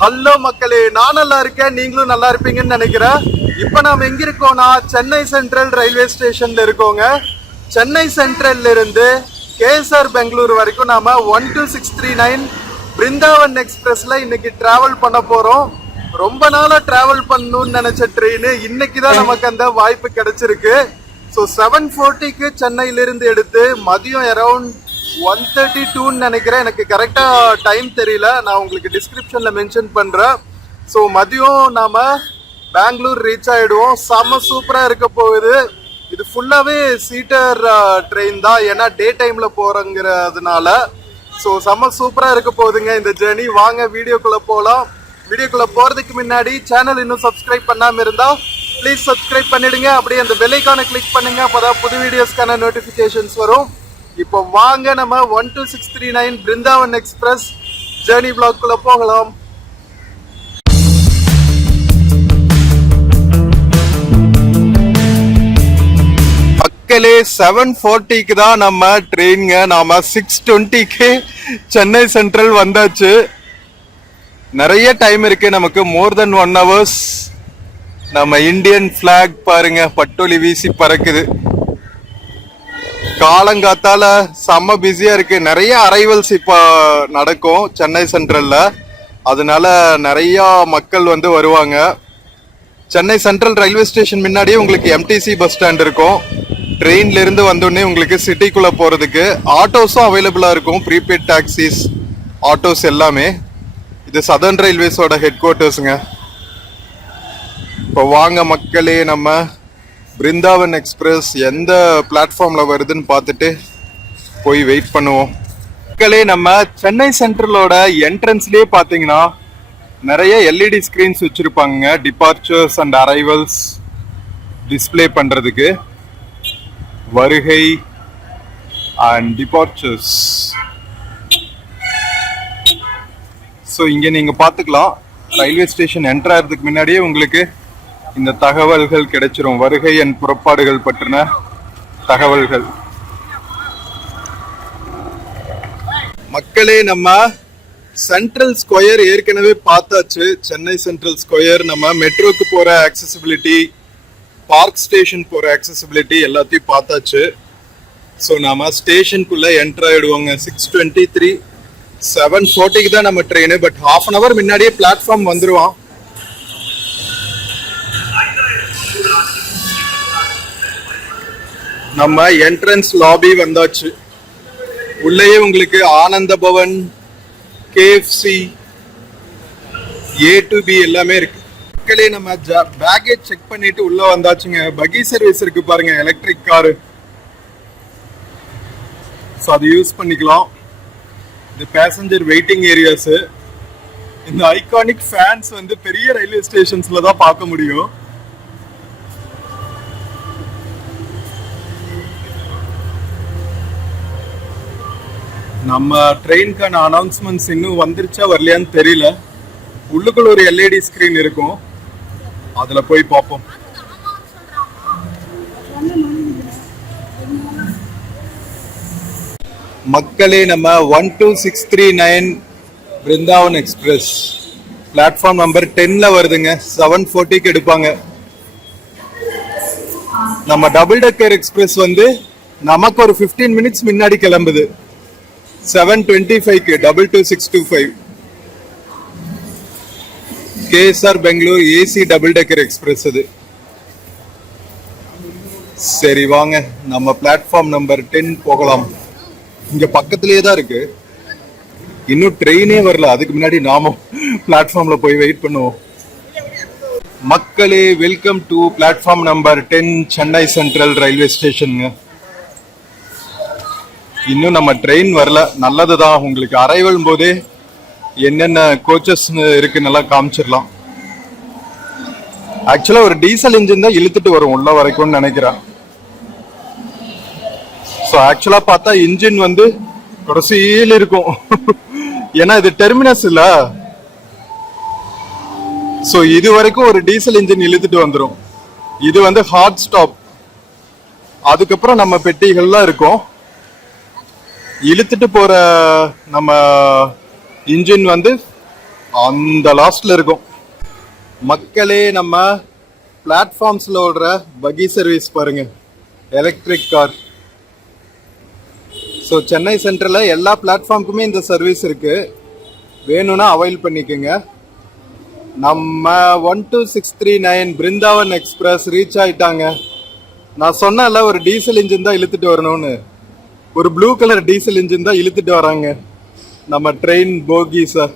Hello மக்களே, நான் நல்லா இருக்கேன், நீங்களும் நல்லா இருப்பீங்கன்னு நினைக்கிறேன். இப்போ நாம் எங்க இருக்கோம்னா சென்னை சென்ட்ரல் ரயில்வே ஸ்டேஷன்ல இருக்கோங்க. சென்னை சென்ட்ரல்ல இருந்து கேஎஸ்ஆர் பெங்களூர் வரைக்கும் நாம 12639 பிருந்தாவன் எக்ஸ்பிரஸ்ல இன்னைக்கு டிராவல் பண்ண போறோம். ரொம்ப நாளா டிராவல் பண்ணணும்னு நினைச்ச ட்ரெயின் இன்னைக்கு தான் நமக்கு அந்த வாய்ப்பு கிடைச்சிருக்கு. ஸோ 7:40க்கு சென்னையில இருந்து எடுத்து மதியம் அரௌண்ட் 1:32ன்னு நினைக்கிறேன், எனக்கு கரெக்டா டைம் தெரியல, நான் உங்களுக்கு டிஸ்கிரிப்ஷன்ல மென்ஷன் பண்றேன். ஸோ மதியம் நாம பெங்களூர் ரீச் ஆயிடுவோம். செம்ம சூப்பரா இருக்க போகுது. இது ஃபுல்லாவே சீட்டர் ட்ரெயின் தான், ஏன்னா டே டைம்ல போறங்கிறதுனால. ஸோ செம்ம சூப்பரா இருக்க போகுதுங்க இந்த ஜேர்னி. வாங்க வீடியோக்குள்ள போகலாம். வீடியோக்குள்ள போறதுக்கு முன்னாடி சேனல் இன்னும் சப்ஸ்கிரைப் பண்ணாம இருந்தா ப்ளீஸ் சப்ஸ்கிரைப் பண்ணிடுங்க. அப்படியே அந்த பெல் ஐகானை கிளிக் பண்ணுங்க, அப்பதான் புது வீடியோஸ்க்கான நோட்டிபிகேஷன்ஸ் வரும். இப்போ வாங்க நம்ம 12639 பிருந்தாவன் எக்ஸ்பிரஸ் ஜேர்னி பிளாக்குள்ள போகலாம். மக்களே, 7:40க்கு தான் நம்ம ட்ரெயினுங்க. நாம 6:20க்கு சென்னை சென்ட்ரல் வந்தாச்சு. நிறைய டைம் இருக்கு நமக்கு, மோர் தென் 1 hours. நம்ம இந்தியன் பிளாக் பாருங்க, பட்டொலி வீசி பறக்குது. காலங்காத்தால செம்ம பிஸியா இருக்கு. நிறைய அரைவல்ஸ் இப்போ நடக்கும் சென்னை சென்ட்ரல்ல, அதனால நிறைய மக்கள் வந்து வருவாங்க. சென்னை சென்ட்ரல் ரயில்வே ஸ்டேஷன் முன்னாடியே உங்களுக்கு எம்டிசி பஸ் ஸ்டாண்ட் இருக்கும். ட்ரெயின்ல இருந்து வந்தோடனே உங்களுக்கு சிட்டிக்குள்ள போறதுக்கு ஆட்டோஸும் அவைலபிளா இருக்கும், ப்ரீபெய்ட் டாக்ஸிஸ், ஆட்டோஸ் எல்லாமே. இது சதர்ன் ரயில்வேஸோட ஹெட் குவார்ட்டர்ஸுங்க. இப்போ வாங்க மக்களே, நம்ம பிருந்தாவன் எக்ஸ்பிரஸ் எந்த பிளாட்ஃபார்ம்ல வருதுன்னு பார்த்துட்டு போய் வெயிட் பண்ணுவோம். மக்களே, நம்ம சென்னை சென்ட்ரலோட என்ட்ரன்ஸ்லயே பாத்தீங்கன்னா நிறைய எல்இடி ஸ்கிரீன்ஸ் வச்சிருப்பாங்க, டிபார்ச்சர்ஸ் அண்ட் அரைவல்ஸ் டிஸ்பிளே பண்றதுக்கு. வருகை அண்ட் டிபார்ச்சர்ஸ். ஸோ இங்க நீங்க பாத்துக்கலாம், ரயில்வே ஸ்டேஷன் என்டர் ஆகிறதுக்கு முன்னாடியே உங்களுக்கு இந்த தகவல்கள் கிடைச்சிரும், வருகை அண்ட் புறப்பாடுகள் பற்றின தகவல்கள். மக்களே, நம்ம சென்ட்ரல் ஸ்கொயர் ஏற்கனவே பார்த்தாச்சு. சென்னை சென்ட்ரல் ஸ்கொயர் நம்ம மெட்ரோக்கு போற ஆக்சசிபிலிட்டி, பார்க் ஸ்டேஷன் போற ஆக்சசிபிலிட்டி எல்லாத்தையும் பார்த்தாச்சு. ஸோ நாம ஸ்டேஷனுக்குள்ள என்டர் ஆயிடுவோங்க. 6:23 7:40க்கு தான் நம்ம train. But half an hour முன்னாடியே பிளாட்ஃபார்ம் வந்துருவான். நம்ம என்ட்ரன்ஸ் லாபி வந்தாச்சு. உள்ளேயே உங்களுக்கு Ananda Bhavan, KFC, A to B எல்லாமே இருக்கு. மக்களே, நம்ம பேக்கேஜ் செக் பண்ணிட்டு உள்ள வந்தாச்சுங்க. பகி சர்வீஸ் இருக்கு பாருங்க, எலக்ட்ரிக் காரு. ஸோ அதை யூஸ் பண்ணிக்கலாம். இது பேசஞ்சர் வெயிட்டிங் ஏரியாஸ். இந்த ஐகானிக் ஃபேன்ஸ் வந்து பெரிய ரயில்வே ஸ்டேஷன்ஸ்ல தான் பார்க்க முடியும். நம்ம ட்ரெயினுக்கான அனௌன்ஸ்மெண்ட்ஸ் இன்னும் வந்துருச்சா வரலையான்னு தெரியல. உள்ளுக்குள்ள ஒரு எல்இடி ஸ்கிரீன் இருக்கும், அதுல போய் பார்ப்போம். மக்களே, நம்ம 12639 பிருந்தாவன் எக்ஸ்பிரஸ் பிளாட்ஃபார்ம் நம்பர் 10ல வருதுங்க. 7:40க்கு எடுப்பாங்க. நம்ம டபுள் டெக்கர் எக்ஸ்பிரஸ் வந்து நமக்கு ஒரு 15 மினிட்ஸ் முன்னாடி கிளம்புது. 7:25க்கு 22625 KSR Bangalore AC double decker express அது. சரி வாங்க, நம்ம பிளாட்ஃபார்ம் நம்பர் 10 போகலாம். இங்க பக்கத்திலேயே தான் இருக்கு, இன்னும் ட்ரெயினே வரல. அதுக்கு முன்னாடி நாம பிளாட்ஃபார்ம்ல போய் வெயிட் பண்ணுவோம். மக்களே, welcome to platform number 10 Chennai central railway ஸ்டேஷனுங்க. இன்னும் நம்ம ட்ரெயின் வரல, நல்லதுதான். உங்களுக்கு அரைவல் போதே என்னென்ன கோச்சஸ் இருக்கு நல்லா காமிச்சிடலாம். ஆக்சுவலா ஒரு டீசல் இன்ஜின் தான் இழுத்துட்டு வரும் உள்ள வரைக்கும்னு நினைக்கிறேன். ஸோ ஆக்சுவலா பார்த்தா இன்ஜின் வந்து கடைசியில் இருக்கும், ஏன்னா இது டெர்மினஸ் இல்ல. ஸோ இது வரைக்கும் ஒரு டீசல் இன்ஜின் இழுத்துட்டு வந்துடும். இது வந்து ஹார்ட் ஸ்டாப். அதுக்கப்புறம் நம்ம பெட்டிகள்லாம் இருக்கும். இழுத்துட்டு போற நம்ம இன்ஜின் வந்து அந்த லாஸ்ட்ல இருக்கும். மக்களே, நம்ம பிளாட்ஃபார்ம்ஸ்ல ஓடுற பகி சர்வீஸ் பாருங்க, எலக்ட்ரிக் கார். ஸோ சென்னை சென்ட்ரலில் எல்லா பிளாட்ஃபார்முக்குமே இந்த சர்வீஸ் இருக்கு, வேணும்னா அவைல் பண்ணிக்கோங்க. நம்ம 12639 பிருந்தாவன் எக்ஸ்பிரஸ் ரீச் ஆயிட்டாங்க. நான் சொன்னல ஒரு டீசல் இன்ஜின் தான் இழுத்துட்டு வரணும்னு, ஒரு ப்ளூ கலர் டீசல் இன்ஜின் தான் இழுத்துட்டு வராங்க நம்ம ட்ரெயின் போகிஸ.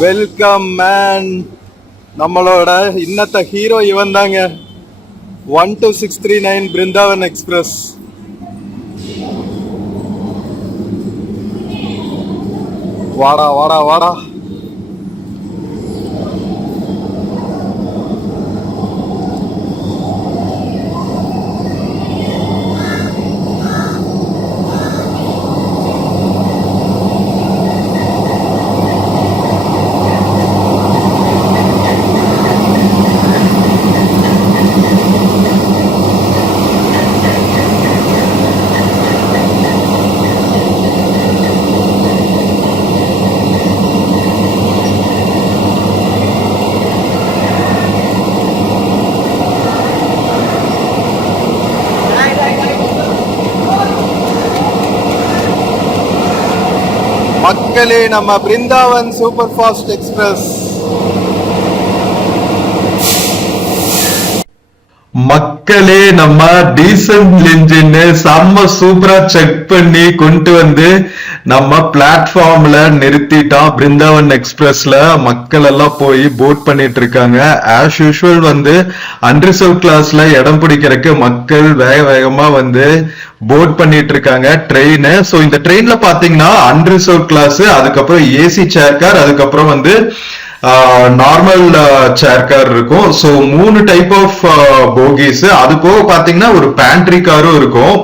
Welcome man. நம்மளோட இன்னத்த ஹீரோ இவன் தாங்க, 12639 பிருந்தாவன் எக்ஸ்பிரஸ். வாடா வாடா வாடா. மக்களே, நம்ம பிருந்தாவன் சூப்பர் ஃபாஸ்ட் எக்ஸ்பிரஸ். மக்களே, நம்ம டீசல் இன்ஜின் செம்ம சூப்பரா செக் பண்ணி கொண்டு வந்து நம்ம பிளாட்ஃபார்ம்ல நிறுத்திட்டோம். பிருந்தாவன் எக்ஸ்பிரஸ்ல மக்கள் எல்லாம் போய் போட் பண்ணிட்டு இருக்காங்க. ஆஸ் யூஷுவல் வந்து அன்ரிசர்வ் கிளாஸ்ல இடம் பிடிக்கிறதுக்கு மக்கள் வேக வேகமா வந்து போட் பண்ணிட்டு இருக்காங்க ட்ரெயின். சோ இந்த ட்ரெயின்ல பாத்தீங்கன்னா அன்ரிசர்வ் கிளாஸ், அதுக்கப்புறம் ஏசி சேர் கார், அதுக்கப்புறம் வந்து நார்மல் சேர் கார் இருக்கும். So 3 type of bogies. அது போக பாத்தீங்கன்னா ஒரு பேண்ட்ரி காரும் இருக்கும்.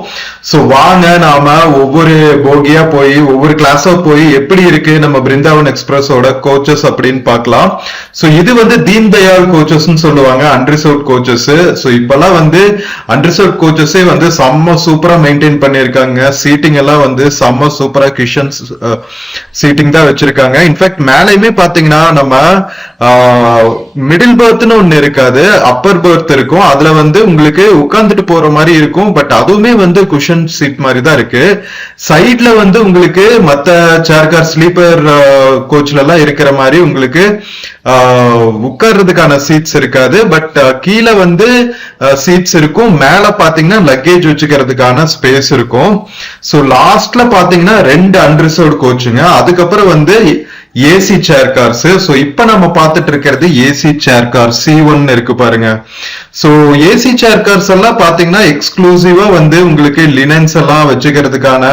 ஸோ வாங்க நாம ஒவ்வொரு போகியா போய் ஒவ்வொரு கிளாஸா போய் எப்படி இருக்கு நம்ம பிருந்தாவன் எக்ஸ்பிரஸோட கோச்சஸ் அப்படின்னு பார்க்கலாம். ஸோ இது வந்து தீன் தயாள் கோச்சஸ் சொல்லுவாங்க, அன்ரிசர்வ் கோச்சஸ். ஸோ இப்பெல்லாம் வந்து அன்ரிசர்வ் கோச்சஸே வந்து செம்ம சூப்பரா மெயின்டைன் பண்ணிருக்காங்க. சீட்டிங் எல்லாம் வந்து செம்ம சூப்பரா கிஷன் சீட்டிங் தான் வச்சிருக்காங்க. இன்ஃபேக்ட் மேலையுமே பாத்தீங்கன்னா நம்ம மிடில் பர்த்னு ஒண்ணு இருக்காது, அப்பர் பர்த் இருக்கும். அதுல வந்து உங்களுக்கு உட்கார்ந்துட்டு போற மாதிரி இருக்கும். பட் அதுவுமே வந்து குஷன் சீட் மாதிரி தான் இருக்கு. சைட்ல வந்து உங்களுக்கு மத்த சேர் கார் ஸ்லீப்பர் கோச்ல எல்லாம் இருக்கிற மாதிரி உங்களுக்கு உட்கார்றதுக்கான சீட்ஸ் இருக்காது. பட் கீழே வந்து சீட்ஸ் இருக்கும். மேல பாத்தீங்கன்னா லக்கேஜ் வச்சுக்கிறதுக்கான ஸ்பேஸ் இருக்கும். சோ லாஸ்ட்ல பாத்தீங்கன்னா 2 அன்ரிசர்வ்ட் கோச்சுங்க. அதுக்கப்புறம் வந்து ஏசி சேர் கார்ஸ். சோ இப்ப நம்ம பார்த்துட்டு இருக்கிறது ஏசி சேர் கார் C1 இருக்கு பாருங்க. சோ ஏசி சேர் கார்ஸ் எல்லாம் பாத்தீங்கன்னா எக்ஸ்க்ளூசிவா வந்து உங்களுக்கு லினன்ஸ் எல்லாம் வச்சுக்கிறதுக்கான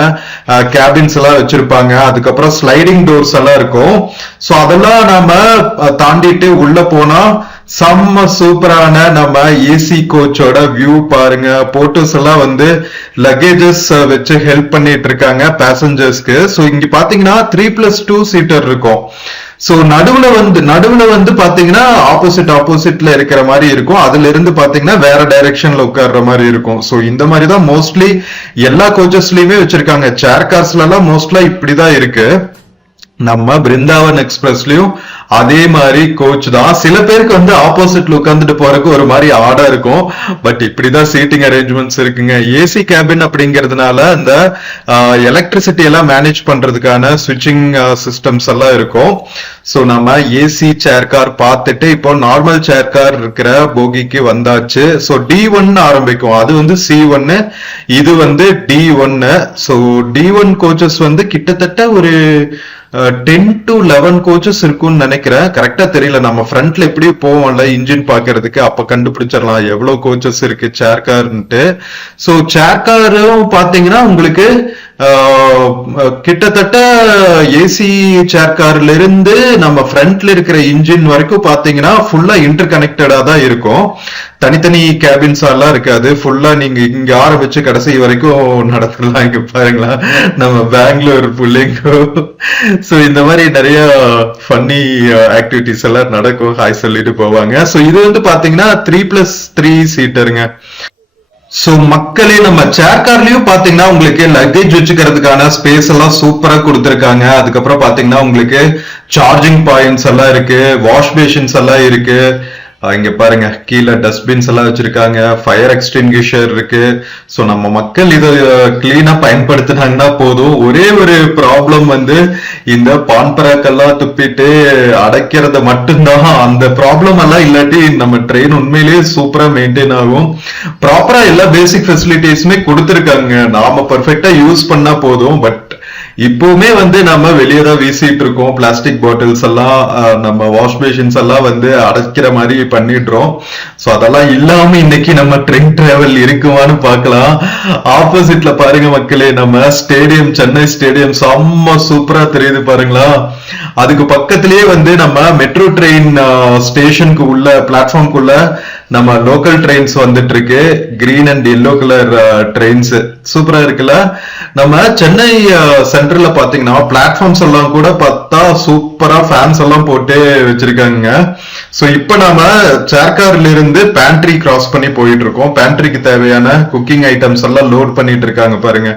கேபின்ஸ் எல்லாம் வச்சிருப்பாங்க. அதுக்கப்புறம் ஸ்லைடிங் டோர்ஸ் எல்லாம் இருக்கும். சோ அதெல்லாம் நாம தாண்டிட்டு உள்ள போனா செம்ம சூப்பரான நம்ம ஏசி கோச்சோட வியூ பாருங்க. போட்டோஸ் எல்லாம் வந்து லக்கேஜஸ் வச்சு ஹெல்ப் பண்ணிட்டு இருக்காங்க பேசஞ்சர்ஸ்க்கு. சோ இங்க பாத்தீங்கன்னா 3+2 சீட்டர் இருக்கும். சோ நடுவுல வந்து பாத்தீங்கன்னா ஆப்போசிட்ல இருக்கிற மாதிரி இருக்கும். அதுல இருந்து பாத்தீங்கன்னா வேற டைரக்ஷன்ல உட்கார்ற மாதிரி இருக்கும். சோ இந்த மாதிரி தான் மோஸ்ட்லி எல்லா கோச்சஸ்லயுமே வச்சிருக்காங்க. சேர் கார்ஸ்ல எல்லாம் மோஸ்ட்லா இப்படிதான் இருக்கு. நம்ம பிருந்தாவன் எக்ஸ்பிரஸ்லயும் அதே மாதிரி கோச் தான். சில பேருக்கு வந்து ஆப்போசிட்ல உட்கார்ந்துட்டு போறதுக்கு ஒரு மாதிரி ஆடா இருக்கும். பட் இப்படிதான் சீட்டிங் அரேஞ்ச்மெண்ட்ஸ் இருக்குங்க. ஏசி கேபின் அப்படிங்கிறதுனால இந்த எலக்ட்ரிசிட்டி எல்லாம் மேனேஜ் பண்றதுக்கான ஸ்விட்சிங் சிஸ்டம்ஸ் எல்லாம் இருக்கும். சோ நம்ம ஏசி சேர் கார் பார்த்துட்டு இப்போ நார்மல் சேர் கார் இருக்கிற போகிக்கு வந்தாச்சு. சோ D1 ஆரம்பிக்கும். அது வந்து C1, இது வந்து D1. சோ D1 கோச்சஸ் வந்து கிட்டத்தட்ட ஒரு 10 to 11 கோச்சஸ் இருக்கும்னு நினைக்கிறேன். கரெக்டா தெரியல. நம்ம ஃப்ரண்ட்ல எப்படி போவோம்ல இன்ஜின் பாக்குறதுக்கு, அப்ப கண்டுபிடிச்சிடலாம் எவ்வளவு கோச்சஸ் இருக்கு சேர் கார்ன்ட்டு. சோ சேர் காரும் பாத்தீங்கன்னா உங்களுக்கு கிட்டத்தட்ட ஏசி சேர் கார்ல இருந்து நம்ம ஃப்ரண்ட்ல இருக்கிற இன்ஜின் வரைக்கும் பாத்தீங்கன்னா ஃபுல்லா இன்டர் கனெக்டடா தான் இருக்கும். தனித்தனி கேபின்ஸ் எல்லாம் இருக்காது. ஃபுல்லா நீங்க இங்க ஆரம்பிச்சு கடைசி வரைக்கும் நடத்தலாம். இங்க பாருங்களா நம்ம பெங்களூர் புள்ளிங்கோ. சோ இந்த மாதிரி நிறைய ஃபன்னி ஆக்டிவிட்டிஸ் எல்லாம் நடக்கும். ஹாய் சொல்லிட்டு போவாங்க. சோ இது வந்து பாத்தீங்கன்னா 3+3 சீட்டருங்க. சோ மக்களே, நம்ம சேர் கார்லயும் பாத்தீங்கன்னா உங்களுக்கு லக்கேஜ் வச்சுக்கிறதுக்கான ஸ்பேஸ் எல்லாம் சூப்பரா கொடுத்திருக்காங்க. அதுக்கப்புறம் பாத்தீங்கன்னா உங்களுக்கு சார்ஜிங் பாயிண்ட்ஸ் எல்லாம் இருக்கு, வாஷ் பேஷன்ஸ் எல்லாம் இருக்கு. இங்க பாருங்க, கீழே டஸ்ட்பின்ஸ் எல்லாம் வச்சிருக்காங்க, ஃபயர் எக்ஸ்டிங்விஷர் இருக்கு. சோ நம்ம மக்கள் இதை கிளீனா பயன்படுத்தினாங்கன்னா போதும். ஒரே ஒரு ப்ராப்ளம் வந்து இந்த பான்பராக்கெல்லாம் துப்பிட்டு அடைக்கிறத மட்டும்தான். அந்த ப்ராப்ளம் எல்லாம் இல்லாட்டி நம்ம ட்ரெயின் உண்மையிலேயே சூப்பரா மெயின்டைன் ஆகும். ப்ராப்பரா எல்லா பேசிக் ஃபெசிலிட்டிஸுமே கொடுத்திருக்காங்க, நாம பர்ஃபெக்டா யூஸ் பண்ணா போதும். பட் இப்பவுமே வந்து நம்ம வெளியே தான் வீசிட்டு இருக்கோம். பிளாஸ்டிக் பாட்டில்ஸ் எல்லாம், நம்ம வாஷ் பேஷன்ஸ் எல்லாம் வந்து அடைக்கிற மாதிரி பண்ணிடுறோம். சோ அதெல்லாம் இல்லாம இன்னைக்கு நம்ம ட்ரெயின் டிராவல் இருக்குமான்னு பார்க்கலாம். ஆப்போசிட்ல பாருங்க மக்களே, நம்ம ஸ்டேடியம், சென்னை ஸ்டேடியம் செம்ம சூப்பரா தெரியுது பாருங்களா. அதுக்கு பக்கத்திலேயே வந்து நம்ம மெட்ரோ ட்ரெயின் ஸ்டேஷனுக்கு உள்ள பிளாட்ஃபார்ம்குள்ள நம்ம லோக்கல் ட்ரெயின்ஸ் வந்துட்டு இருக்கு. Green and yellow colour trains சூப்பரா இருக்குல்ல. நம்ம சென்னை சென்ட்ரல்ல பாத்தீங்கன்னா பிளாட்ஃபார்ம்ஸ் எல்லாம் கூட பார்த்தா சூப்பரா ஃபேன்ஸ் எல்லாம் போட்டு வச்சிருக்காங்க. சோ இப்ப நாம சேர்கார்ல இருந்து பேண்ட்ரி கிராஸ் பண்ணி போயிட்டு இருக்கோம். பேண்ட்ரிக்கு தேவையான குக்கிங் ஐட்டம்ஸ் எல்லாம் லோட் பண்ணிட்டு இருக்காங்க பாருங்க.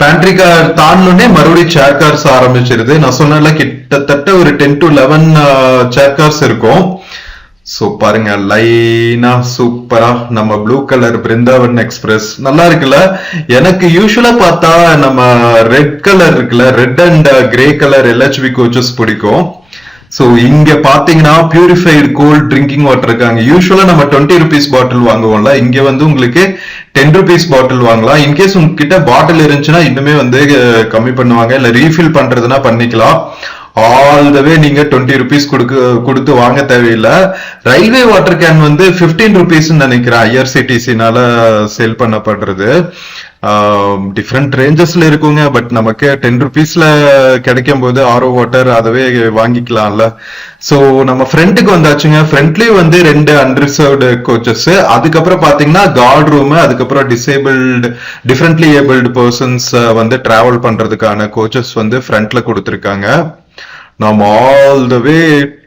பேண்ட்ரி கார் தாண்டனே மறுபடியும் சேர் கார்ஸ் ஆரம்பிச்சிருது. நான் சொன்னல கிட்டத்தட்ட ஒரு 10 to 11 சேர் கார்ஸ் இருக்கும். சோ பாருங்க, லைனா சூப்பரா நம்ம ப்ளூ கலர் பிருந்தாவன் எக்ஸ்பிரஸ் நல்லா இருக்குல்ல. எனக்கு யூஸ்வலா பார்த்தா நம்ம ரெட் கலர் இருக்குல்ல, red and grey colour LHB coaches பிடிக்கும். சோ இங்க பாத்தீங்கன்னா பியூரிஃபைடு கோல்ட் ட்ரிங்கிங் வாட்டர் இருக்காங்க. யூஸ்வலா நம்ம 20 rupees பாட்டில் வாங்குவோம்ல, இங்க வந்து உங்களுக்கு 10 rupees பாட்டில் வாங்கலாம். இன்கேஸ் உங்ககிட்ட பாட்டில் இருந்துச்சுன்னா இன்னுமே வந்து கம்மி பண்ணுவாங்க, இல்ல ரீஃபில் பண்றதுன்னா பண்ணிக்கலாம். ஆல் த வே நீங்க 20 rupees கொடுத்து வாங்க தேவையில்லை. ரயில்வே வாட்டர் கேன் வந்து 15 rupees நினைக்கிறேன், ஐஆர்சிடிசினால சேல் பண்ணப்படுறது. டிஃப்ரெண்ட் ரேஞ்சஸ்ல இருக்குங்க. பட் நமக்கு 10 rupeesல கிடைக்கும் போது ஆரோ வாட்டர் அதவே வாங்கிக்கலாம்ல. சோ நம்ம ஃப்ரண்ட்டுக்கு வந்தாச்சுங்க. ஃப்ரண்ட்லயும் வந்து 2 அன்ரிசர்வ்டு கோச்சஸ், அதுக்கப்புறம் பாத்தீங்கன்னா கார்டு ரூம், அதுக்கப்புறம் டிஃபரெண்ட்லி ஏபிள்டு பர்சன்ஸ் வந்து டிராவல் பண்றதுக்கான கோச்சஸ் வந்து ஃப்ரண்ட்ல கொடுத்திருக்காங்க. நம்ம ஆல் த வே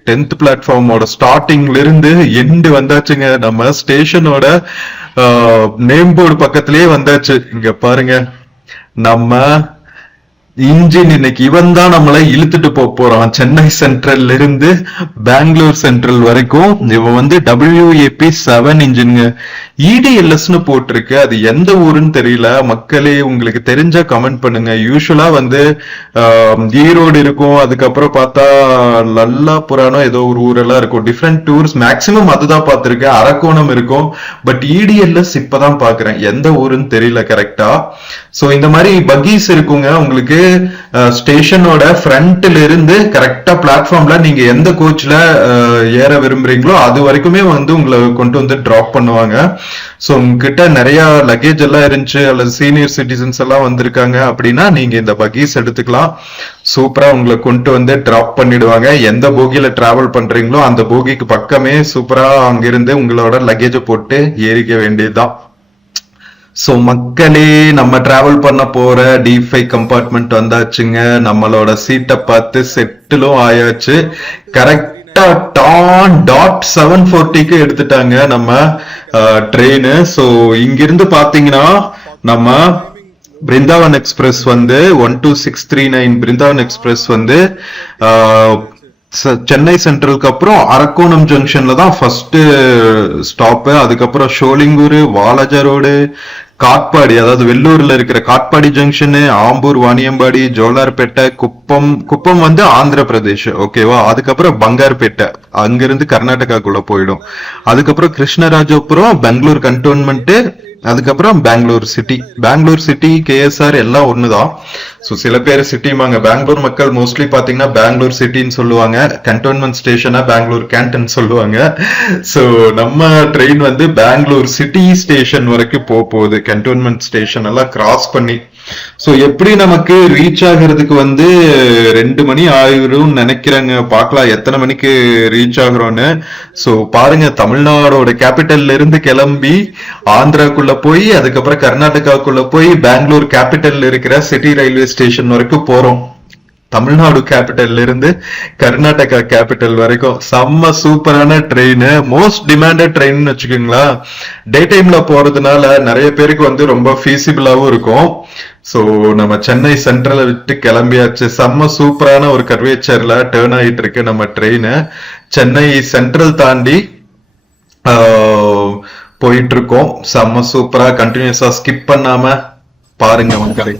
10th பிளாட்ஃபார்மோட ஸ்டார்டிங்ல இருந்து எண்டு வந்தாச்சுங்க. நம்ம ஸ்டேஷனோட நேம் போர்டு பக்கத்திலேயே வந்தாச்சு. இங்க பாருங்க, நம்ம இன்ஜின் இன்னைக்கு இவன் தான் நம்மளை இழுத்துட்டு போறான். சென்னை சென்ட்ரல்ல இருந்து பெங்களூர் சென்ட்ரல் வரைக்கும் இவன் வந்து WAP7 இன்ஜின்ங்க. EDLSன்னு போட்டிருக்கு, அது எந்த ஊருன்னு தெரியல. மக்களே உங்களுக்கு தெரிஞ்சா கமெண்ட் பண்ணுங்க. யூஸ்வலா வந்து ஈரோடு இருக்கும், அதுக்கப்புறம் பார்த்தா லல்லாபுரானோ ஏதோ ஒரு ஊரெல்லாம் இருக்கும். டிஃப்ரெண்ட் டூர்ஸ் மேக்சிமம் அதுதான் பார்த்திருக்கேன். அரக்கோணம் இருக்கும். பட் EDLS இப்பதான் பாக்குறேன், எந்த ஊருன்னு தெரியல கரெக்டா. சோ இந்த மாதிரி பக்கீஸ் இருக்குங்க உங்களுக்கு. ஸ்டேஷனோட ஃப்ரண்ட்ல இருந்து கரெக்டா பிளாட்ஃபார்ம்ல நீங்க எந்த கோச்ல ஏற விரும்புறீங்களோ அது வரைக்குமே வந்து உங்களை கொண்டு வந்து டிராப் பண்ணுவாங்க. சோ உங்ககிட்ட நிறைய லக்கேஜ் எல்லாம் இருந்துச்சு, அல்லது சீனியர் சிட்டிசன்ஸ் எல்லாம் வந்திருக்காங்க அப்படின்னா நீங்க இந்த பக்கீஸ் எடுத்துக்கலாம். சூப்பரா உங்களை கொண்டு வந்து டிராப் பண்ணிடுவாங்க. எந்த போகியில டிராவல் பண்றீங்களோ அந்த போகிக்கு பக்கமே சூப்பரா அங்கிருந்து உங்களோட லக்கேஜை போட்டு ஏறிக்க வேண்டியதுதான். சோ மக்களே, நம்ம டிராவல் பண்ண போற D5 கம்பார்ட்மெண்ட் வந்தாச்சுங்க. நம்மளோட சீட்டை பார்த்து செட்டிலும் ஆயாச்சு. கரெக்டா டாட் 7:40க்கு எடுத்துட்டாங்க நம்ம ட்ரெயின். சோ இங்கிருந்து பாத்தீங்கன்னா நம்ம பிருந்தாவன் எக்ஸ்பிரஸ் வந்து 12639 பிருந்தாவன் எக்ஸ்பிரஸ் வந்து சென்னை சென்ட்ரலுக்கு அப்புறம் அரக்கோணம் ஜங்ஷன்ல தான் ஃபர்ஸ்ட் ஸ்டாப். அதுக்கப்புறம் ஷோலிங்கூர், வாலாஜா ரோடு, காட்பாடி, அதாவது வெள்ளூர்ல இருக்கிற காட்பாடி ஜங்ஷனு, ஆம்பூர், வாணியம்பாடி, ஜோலார்பேட்டை, குப்பம் வந்து ஆந்திர பிரதேஷ், ஓகேவா. அதுக்கப்புறம் பங்கார்பேட்டை, அங்கிருந்து கர்நாடகாக்குள்ள போயிடும். அதுக்கப்புறம் கிருஷ்ணராஜபுரம், பெங்களூர் கண்டோன்மெண்ட், அதுக்கப்புறம் பெங்களூர் சிட்டி, KSR எல்லாம் ஒண்ணுதான். சோ சில பேர் சிட்டிமாங்க. பெங்களூர் மக்கள் மோஸ்ட்லி பாத்தீங்கன்னா பெங்களூர் சிட்டின்னு சொல்லுவாங்க, கண்டோன்மெண்ட் ஸ்டேஷனா பெங்களூர் கேன்டன் சொல்லுவாங்க. சோ நம்ம ட்ரெயின் வந்து பெங்களூர் சிட்டி ஸ்டேஷன் வரைக்கும் போகுது, கண்டோன்மெண்ட் ஸ்டேஷன் எல்லாம் கிராஸ் பண்ணி. சோ எப்படி நமக்கு ரீச் ஆகிறதுக்கு வந்து 2 மணி ஆயிரும் நினைக்கிறேங்க. பார்க்கலாம் எத்தனை மணிக்கு ரீச் ஆகுறோன்னு. சோ பாருங்க, தமிழ்நாடோட கேபிட்டல்ல இருந்து கிளம்பி ஆந்திராக்குள்ள போய், அதுக்கப்புறம் கர்நாடகாக்குள்ள போய் பெங்களூர் கேபிட்டல்ல இருக்கிற சிட்டி ரயில்வே ஸ்டேஷன் வரைக்கும் போறோம். தமிழ்நாடு கேபிட்டல்ல இருந்து கர்நாடகா கேபிட்டல் வரைக்கும் செம்ம சூப்பரான ட்ரெயின், மோஸ்ட் டிமாண்டட் ட்ரெயின் வச்சுக்கோங்களா. டே டைம்ல போறதுனால நிறைய பேருக்கு வந்து ரொம்ப ஃபீசிபிளாவும் இருக்கும். சோ நம்ம சென்னை சென்ட்ரலை விட்டு கிளம்பியாச்சு. செம்ம சூப்பரான ஒரு கர்வேச்சர்ல டேர்ன் ஆயிட்டு இருக்கு நம்ம ட்ரெயின். சென்னை சென்ட்ரல் தாண்டி போயிட்டு இருக்கோம். செம்ம சூப்பரா கண்டினியூஸா ஸ்கிப் பண்ணாம பாருங்க மக்களே.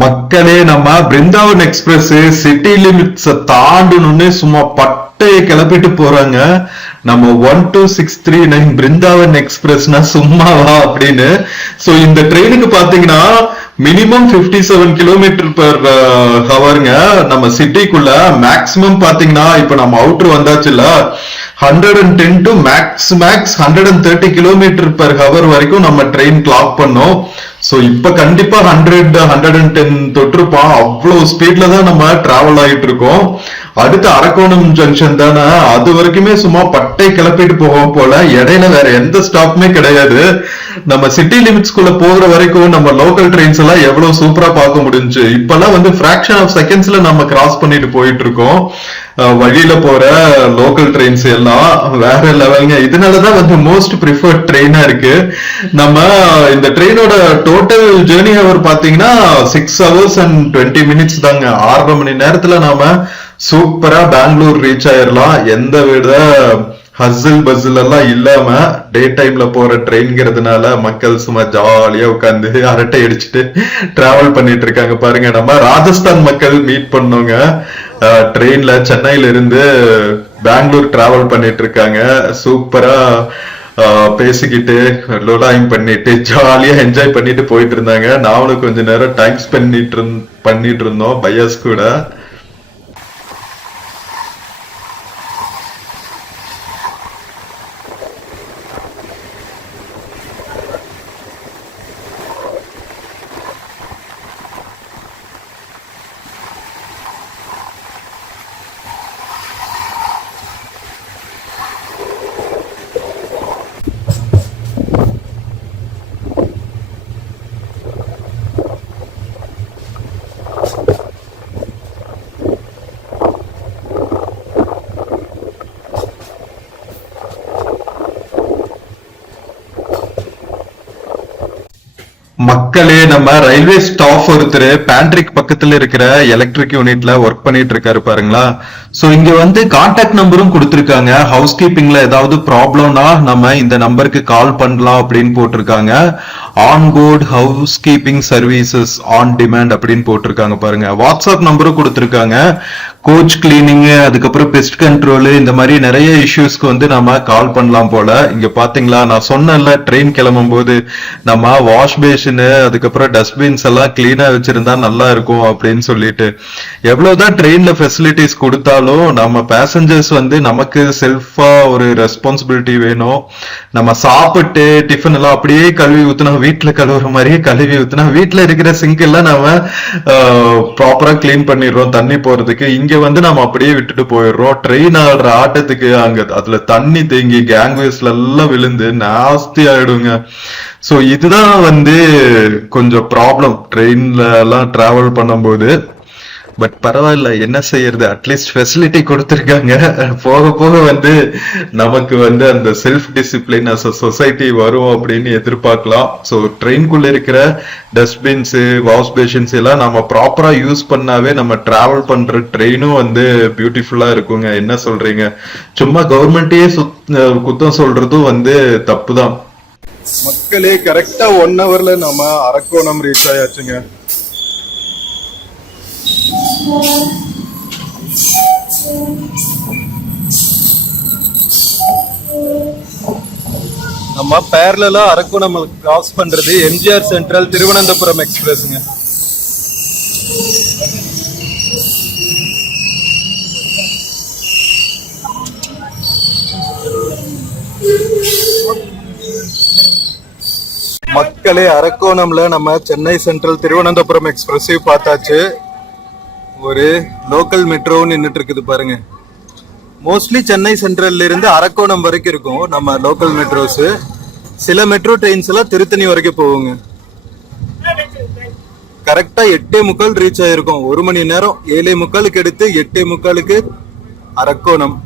மக்களே, நம்ம பிருந்தாவன் எக்ஸ்பிரஸ் சிட்டி லிமிட்ஸ தாண்டணும்னு சும்மா பட்டையை கிளப்பிட்டு போறாங்க. நம்ம 12639 பிருந்தாவன் எக்ஸ்பிரஸ்னா சும்மாவா அப்படின்னு. சோ இந்த ட்ரெயினுக்கு பாத்தீங்கன்னா மினிமம் 57 கிலோமீட்டர் பெர் ஹவருங்க. நம்ம சிட்டிக்குள்ள மேக்சிமம் பாத்தீங்கன்னா இப்ப நம்ம அவுட்டர் வந்தாச்சுல்ல 110 to max 130 kilometre per hour வரைக்கும் நம்ம ட்ரெயின் கிளாக் பண்ணோம். சோ இப்ப கண்டிப்பா 100-110 தொட்டிருப்பான். அவ்வளவு ஸ்பீட்ல தான் நம்ம டிராவல் ஆகிட்டு இருக்கோம். அடுத்து அரக்கோணம் ஜங்ஷன் தானே, அது வரைக்குமே சும்மா பட்டை கிளப்பிட்டு போவோம் போல. இடையில வேற எந்த ஸ்டாப்புமே கிடையாது. நம்ம சிட்டி லிமிட்ஸ்குள்ள போகிற வரைக்கும் நம்ம லோக்கல் ட்ரெயின்ஸ் எல்லாம் எவ்வளவு சூப்பரா பார்க்க முடிஞ்சு. இப்பெல்லாம் வந்து ஃபிராக்ஷன் ஆஃப் செகண்ட்ஸ்ல நம்ம கிராஸ் பண்ணிட்டு போயிட்டு இருக்கோம். வழியில போற லோக்கல் ட்ரெயின்ஸ் எல்லாம் வேற லெவலுங்க. இதனாலதான் வந்து மோஸ்ட் ப்ரிஃபர்ட் ட்ரெயினா இருக்கு. நம்ம இந்த ட்ரெயினோட டோட்டல் ஜேர்னி ஹவர் பாத்தீங்கன்னா 6 hours and 20 minutes தாங்க. 6.5 மணி நேரத்துல நாம சூப்பரா பெங்களூர் ரீச் ஆயிடலாம். எந்த வித ஹசில் பசில் எல்லாம் இல்லாம டே டைம்ல போற ட்ரெயின்ங்கிறதுனால மக்கள் சும்மா ஜாலியா உட்காந்து அரட்டை அடிச்சுட்டு டிராவல் பண்ணிட்டு இருக்காங்க பாருங்க. நம்ம ராஜஸ்தான் மக்கள் மீட் பண்ணோங்க ட்ரெயின்ல, சென்னையில இருந்து பெங்களூர் டிராவல் பண்ணிட்டு இருக்காங்க. சூப்பரா பேசிக்கிட்டு லோலாயும் பண்ணிட்டு ஜாலியா என்ஜாய் பண்ணிட்டு போயிட்டு இருந்தாங்க. நானும் கொஞ்ச நேரம் டைம் ஸ்பெண்ட் பண்ணிட்டு இருந்தோம் பையாஸ் கூட. மக்களே, நம்ம ரயில்வே ஸ்டாஃப் ஒருத்தர் பேண்ட்ரிக் பக்கத்துல இருக்கிற எலக்ட்ரிக் யூனிட்ல ஒர்க் பண்ணிட்டு இருக்காரு பாருங்களா. சோ இங்க வந்து கான்டாக்ட் நம்பரும் கொடுத்திருக்காங்க. ஹவுஸ் கீப்பிங்ல ஏதாவது ப்ராப்ளம்னா நம்ம இந்த நம்பருக்கு கால் பண்ணலாம் அப்படின்னு போட்டிருக்காங்க. On board housekeeping services on demand அப்படின்னு போட்டிருக்காங்க பாருங்க. வாட்ஸ்அப் நம்பரும் கொடுத்திருக்காங்க. கோச் கிளீனிங், அதுக்கப்புறம் பெஸ்ட் கண்ட்ரோல், இந்த மாதிரி நிறைய இஷ்யூஸ்க்கு வந்து நம்ம கால் பண்ணலாம் போல. இங்க பாத்தீங்களா, நான் சொன்னேன்ல ட்ரெயின் கிளம்பும் போது நம்ம வாஷ் பேஷன் அதுக்கப்புறம் டஸ்ட்பின்ஸ் எல்லாம் கிளீனா வச்சிருந்தா நல்லா இருக்கும் அப்படின்னு சொல்லிட்டு. எவ்வளவுதான் ட்ரெயின்ல ஃபெசிலிட்டிஸ் கொடுத்தாலும் நம்ம பேசஞ்சர்ஸ் வந்து நமக்கு செல்ஃபா ஒரு ரெஸ்பான்சிபிலிட்டி வேணும். நம்ம சாப்பிட்டு டிஃபன் எல்லாம் அப்படியே கழுவி ஊத்துனா, வீட்டுல கழுவுற மாதிரியே கழுவி ஊத்துனா, வீட்டுல இருக்கிற சிங்க் எல்லாம் நம்ம ப்ராப்பரா கிளீன் பண்ணிடுறோம் தண்ணி போறதுக்கு. இங்க வந்து நம்ம அப்படியே விட்டுட்டு போயிடுறோம். ட்ரெயின் ஆடுற ஆட்டத்துக்கு அங்க அதுல தண்ணி தேங்கி கேங்வேஸ்ல எல்லாம் விழுந்து நாஸ்தி ஆயிடுங்க. சோ இதுதான் வந்து கொஞ்சம் ப்ராப்ளம் ட்ரெயின்ல எல்லாம் டிராவல் பண்ணும்போது. பட் பரவாயில்ல, என்ன செய்யறது, அட்லீஸ்ட் ஃபெசிலிட்டி கொடுத்துருக்காங்க. போக போக வந்து நமக்கு வந்து அந்த self discipline as a society வரும் அப்படின்னு எதிர்பார்க்கலாம். ஸோ ட்ரெயின்குள்ள இருக்கிற டஸ்ட்பின்ஸ், வாஷ் பேஷன்ஸ் எல்லாம் நம்ம ப்ராப்பரா யூஸ் பண்ணாவே நம்ம டிராவல் பண்ற ட்ரெயினும் வந்து பியூட்டிஃபுல்லா இருக்குங்க. என்ன சொல்றீங்க? சும்மா கவர்மெண்ட்டையே குத்தம் சொல்றதும் வந்து தப்பு தான். மக்களே, கரெக்டா 1 hourல நம்ம அரக்கோணம் ரீச் ஆயாச்சுங்க. நம்ம பேரலா அரக்கோணம் கிராஸ் பண்றது எம்ஜிஆர் சென்ட்ரல் திருவனந்தபுரம் எக்ஸ்பிரஸ்ங்க. மக்களே, அரக்கோணம்ல நம்ம சென்னை சென்ட்ரல் திருவனந்தபுரம் எக்ஸ்பிரஸையும் பார்த்தாச்சு. ஒரு லோக்கல் மெட்ரோ நின்றுட்டு இருக்குது பாருங்க. மோஸ்ட்லி சென்னை சென்ட்ரல்ல இருந்து அரக்கோணம் வரைக்கும் இருக்கும் நம்ம லோக்கல் மெட்ரோஸ். சில மெட்ரோ ட்ரெயின்ஸ் எல்லாம் திருத்தணி வரைக்கும் போகுங்க. கரெக்டா 8:45 ரீச் ஆயிருக்கும். 1 மணி நேரம். 7:45 எடுத்து 8:45 அரக்கோணம்.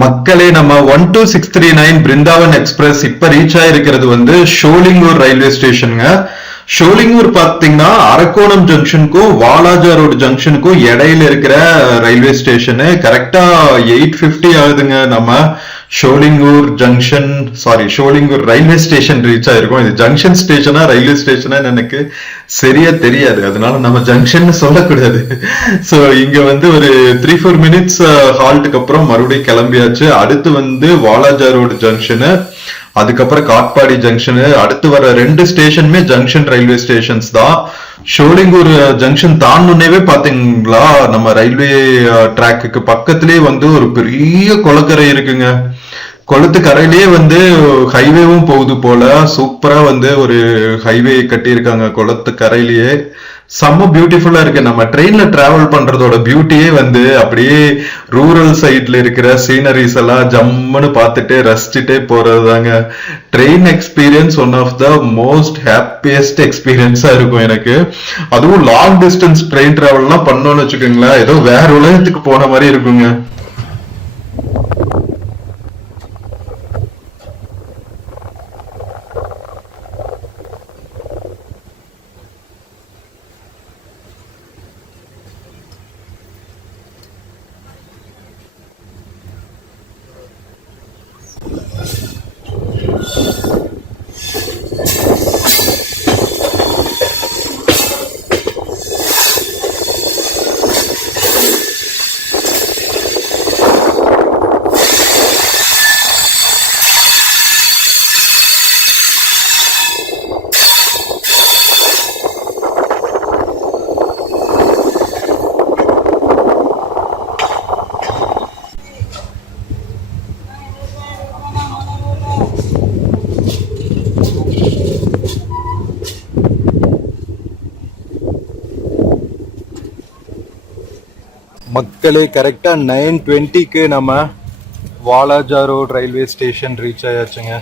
மக்களே, நம்ம 12639 பிருந்தாவன் எக்ஸ்பிரஸ் இப்ப ரீச் ஆயிருக்கிறது வந்து ஷோலிங்கூர் ரயில்வே ஸ்டேஷனுங்க. ஷோலிங்கூர் பாத்தீங்கன்னா அரக்கோணம் ஜங்ஷனுக்கும் வாலாஜா ரோடு ஜங்ஷனுக்கும் இடையில இருக்கிற ரயில்வே ஸ்டேஷனு. கரெக்டா 8:50 ஆகுதுங்க. நம்ம ஷோலிங்கூர் ஜங்ஷன் ஷோலிங்கூர் ரயில்வே ஸ்டேஷன் ரீச் ஆயிருக்கும். இது ஜங்ஷன் ஸ்டேஷனா ரயில்வே ஸ்டேஷனா எனக்கு சரியா தெரியாது, அதனால நம்ம ஜங்ஷன் சொல்லக்கூடாது. சோ இங்க வந்து ஒரு 3-4 மினிட்ஸ் ஹால்ட்டுக்கு அப்புறம் மறுபடியும் கிளம்பியாச்சு. அடுத்து வந்து வாலாஜா ரோடு ஜங்ஷனு, அதுக்கப்புறம் காட்பாடி ஜங்ஷனு. அடுத்து வர 2 ஸ்டேஷனுமே ஜங்ஷன் ரயில்வே ஸ்டேஷன்ஸ் தான். ஷோலிங்கூர் ஜங்ஷன் தாண்டுனேவே பாத்தீங்களா, நம்ம ரயில்வே ட்ராக்குக்கு பக்கத்திலேயே வந்து ஒரு பெரிய குளக்கரை இருக்குங்க. குளத்து கரையிலேயே வந்து ஹைவேவும் போகுது போல. சூப்பரா வந்து ஒரு ஹைவே கட்டியிருக்காங்க குளத்து கரையிலேயே. செம்ம பியூட்டிஃபுல்லா இருக்கு. நம்ம ட்ரெயின்ல டிராவல் பண்றதோட பியூட்டியே வந்து அப்படியே ரூரல் சைட்ல இருக்கிற சீனரிஸ் எல்லாம் ஜம்முன்னு பார்த்துட்டு ரசிச்சுட்டே போறதுதாங்க. Train experience one of the most happiest எக்ஸ்பீரியன்ஸா இருக்கும் எனக்கு. அதுவும் லாங் டிஸ்டன்ஸ் ட்ரெயின் டிராவல்லாம் பண்ணோம்னு வச்சுக்கோங்களேன், ஏதோ வேற உலகத்துக்கு போன மாதிரி இருக்குங்க. மக்களே, கரெக்டா 9:20க்கு நம்ம Walajah road railway station reach ஆயாச்சுங்க.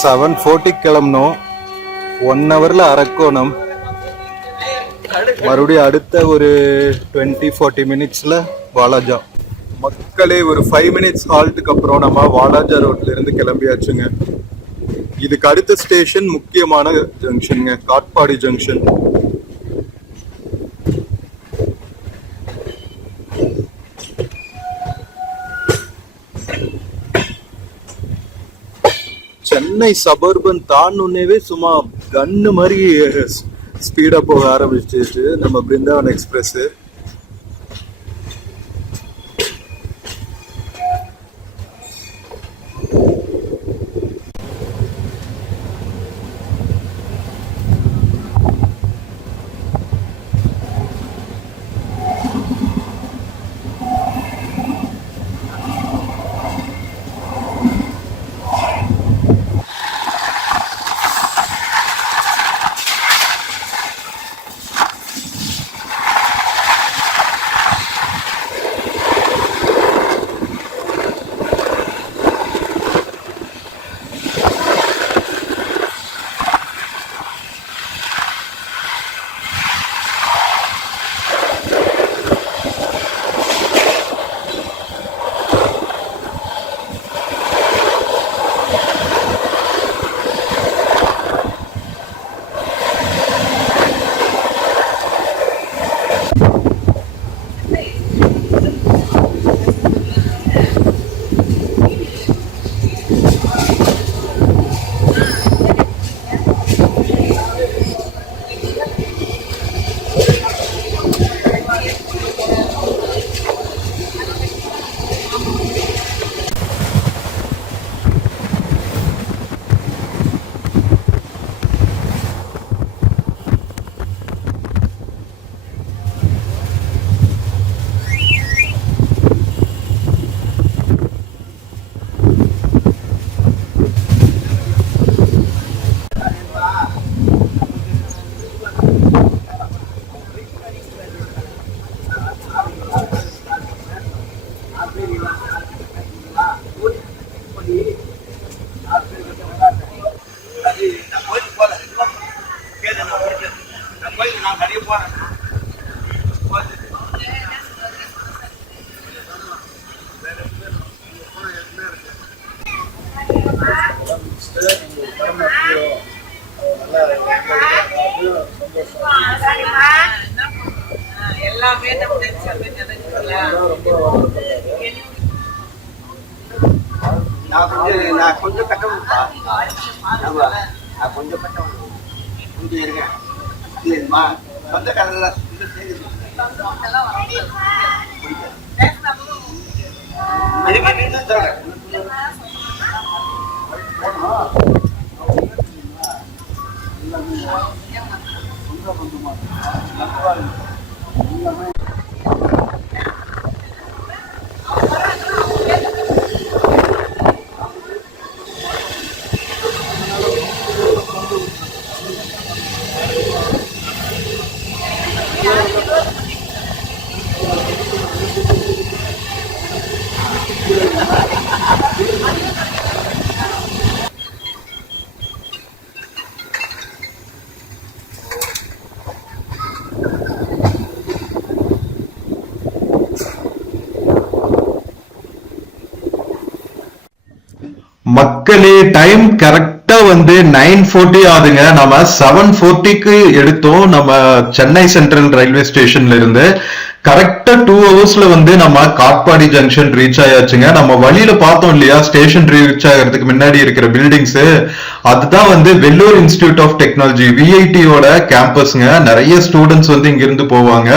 செவன் 40 கிளம்பணும். 1 ஹவர்ல அரக்கோணம். மறுபடியும் அடுத்த ஒரு 20-40 மினிட்ஸ்ல வாலாஜா. மக்களே, ஒரு 5 மினிட்ஸ் ஹால்ட்டுக்கு அப்புறம் நம்ம வாலாஜா ரோட்ல இருந்து கிளம்பியாச்சுங்க. இதுக்கு அடுத்த ஸ்டேஷன் முக்கியமான ஜங்ஷனுங்க, காட்பாடி ஜங்ஷன். சென்னை சபர்பன் தாண்டுனேவே சும்மா கன்னு மாதிரி ஸ்பீடா போக ஆரம்பிச்சிச்சு நம்ம பிருந்தாவன் எக்ஸ்பிரஸ். நான் கோயிலுக்கு நான் நிறைய போறேன். எல்லாமே நம்ம நினைச்சல நான் கொஞ்சம் கட்டணும் நான் கொஞ்சம் கட்டணும் கொஞ்சம் இருக்கேன் சரிம்மா சொந்த கடையில் மக்களே டைம் கரெக்டா வந்து 9:40 ஆகுதுங்க. நம்ம 7:40க்கு எடுத்தோம் நம்ம சென்னை சென்ட்ரல் ரயில்வே ஸ்டேஷன்ல இருந்து. கரெக்டா 2 ஹவர்ஸ்ல வந்து நம்ம காட்பாடி ஜங்ஷன் ரீச் ஆயாச்சுங்க. நம்ம வழியில பார்த்தோம் இல்லையா ஸ்டேஷன் ரீச் ஆகிறதுக்கு முன்னாடி இருக்கிற பில்டிங்ஸ், அதுதான் வந்து வெள்ளூர் இன்ஸ்டிடியூட் ஆஃப் டெக்னாலஜி விஐடியோட கேம்பஸ்ங்க. நிறைய ஸ்டூடெண்ட்ஸ் வந்து இங்க இருந்து போவாங்க.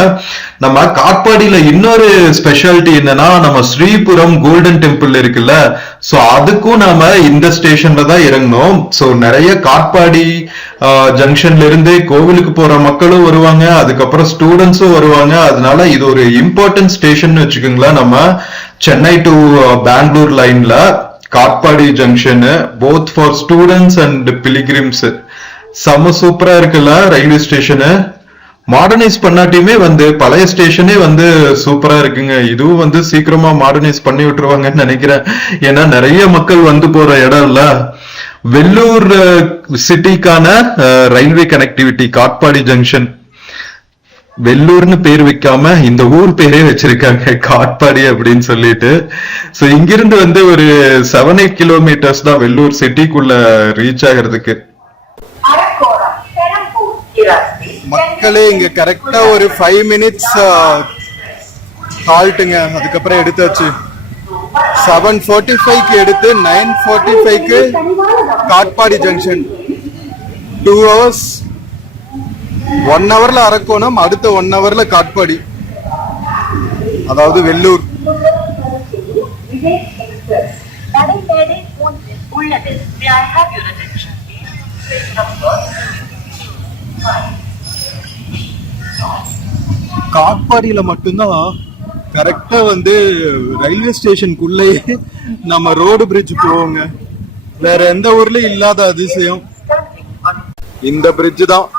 நம்ம காட்பாடியில இன்னொரு ஸ்பெஷாலிட்டி என்னன்னா, நம்ம ஸ்ரீபுரம் கோல்டன் டெம்பிள் இருக்குல்ல, சோ அதுக்கும் நாம இந்த ஸ்டேஷன்ல தான் இறங்கணும். சோ நிறைய காட்பாடி ஜங்ஷன்ல இருந்து கோவிலுக்கு போற மக்களும் வருவாங்க, அதுக்கப்புறம் ஸ்டூடெண்ட்ஸும் வருவாங்க. அதனால இது ஒரு இம்பார்ட்டன்ட் ஸ்டேஷன் வச்சுக்கோங்களேன். நம்ம சென்னை டு பெங்களூர் லைன்ல Katpadi junction both for students and pilgrims. செம்ம சூப்பரா இருக்குல்ல ரயில்வே ஸ்டேஷனு. மாடர்னைஸ் பண்ணாட்டியுமே வந்து பழைய ஸ்டேஷனே வந்து சூப்பரா இருக்குங்க. இதுவும் வந்து சீக்கிரமா மாடர்னைஸ் பண்ணி விட்டுருவாங்கன்னு நினைக்கிறேன். ஏன்னா நிறைய மக்கள் வந்து போற இடம் இல்ல. வெள்ளூர் சிட்டிக்கான ரயில்வே கனெக்டிவிட்டி காட்பாடி ஜங்ஷன். வெள்ளூர்னு பேர் வைக்காம இந்த ஊர் பேரே வச்சிருக்காங்க காட்பாடி அப்படின்னு சொல்லிட்டு. சோ இங்கிருந்து வந்து ஒரு 7-8 கிலோமீட்டர்ஸ் தான் வெள்ளூர் சிட்டிக்குள்ள ரீச் ஆகிறதுக்கு. மக்களே இங்க கரெக்டா ஒரு 5 மினிட்ஸ் ஹால்ட்டுங்க. அதுக்கப்புறம் எடுத்தாச்சு. 7:45க்கு எடுத்து 9:45க்கு காட்பாடி ஜங்ஷன். 2 ஹவர்ஸ். 1 ஹவர்ல அரக்கோணம், அடுத்த 1 ஹவர்ல காட்பாடி, அதாவது வெள்ளூர். காட்பாடியில மட்டும்தான் கரெக்டா வந்து ரயில்வே ஸ்டேஷனுக்குள்ளேயே நம்ம ரோடு பிரிட்ஜ் போவோங்க. வேற எந்த ஊர்லயும் இல்லாத அதிசயம் இந்த பிரிட்ஜ் தான்.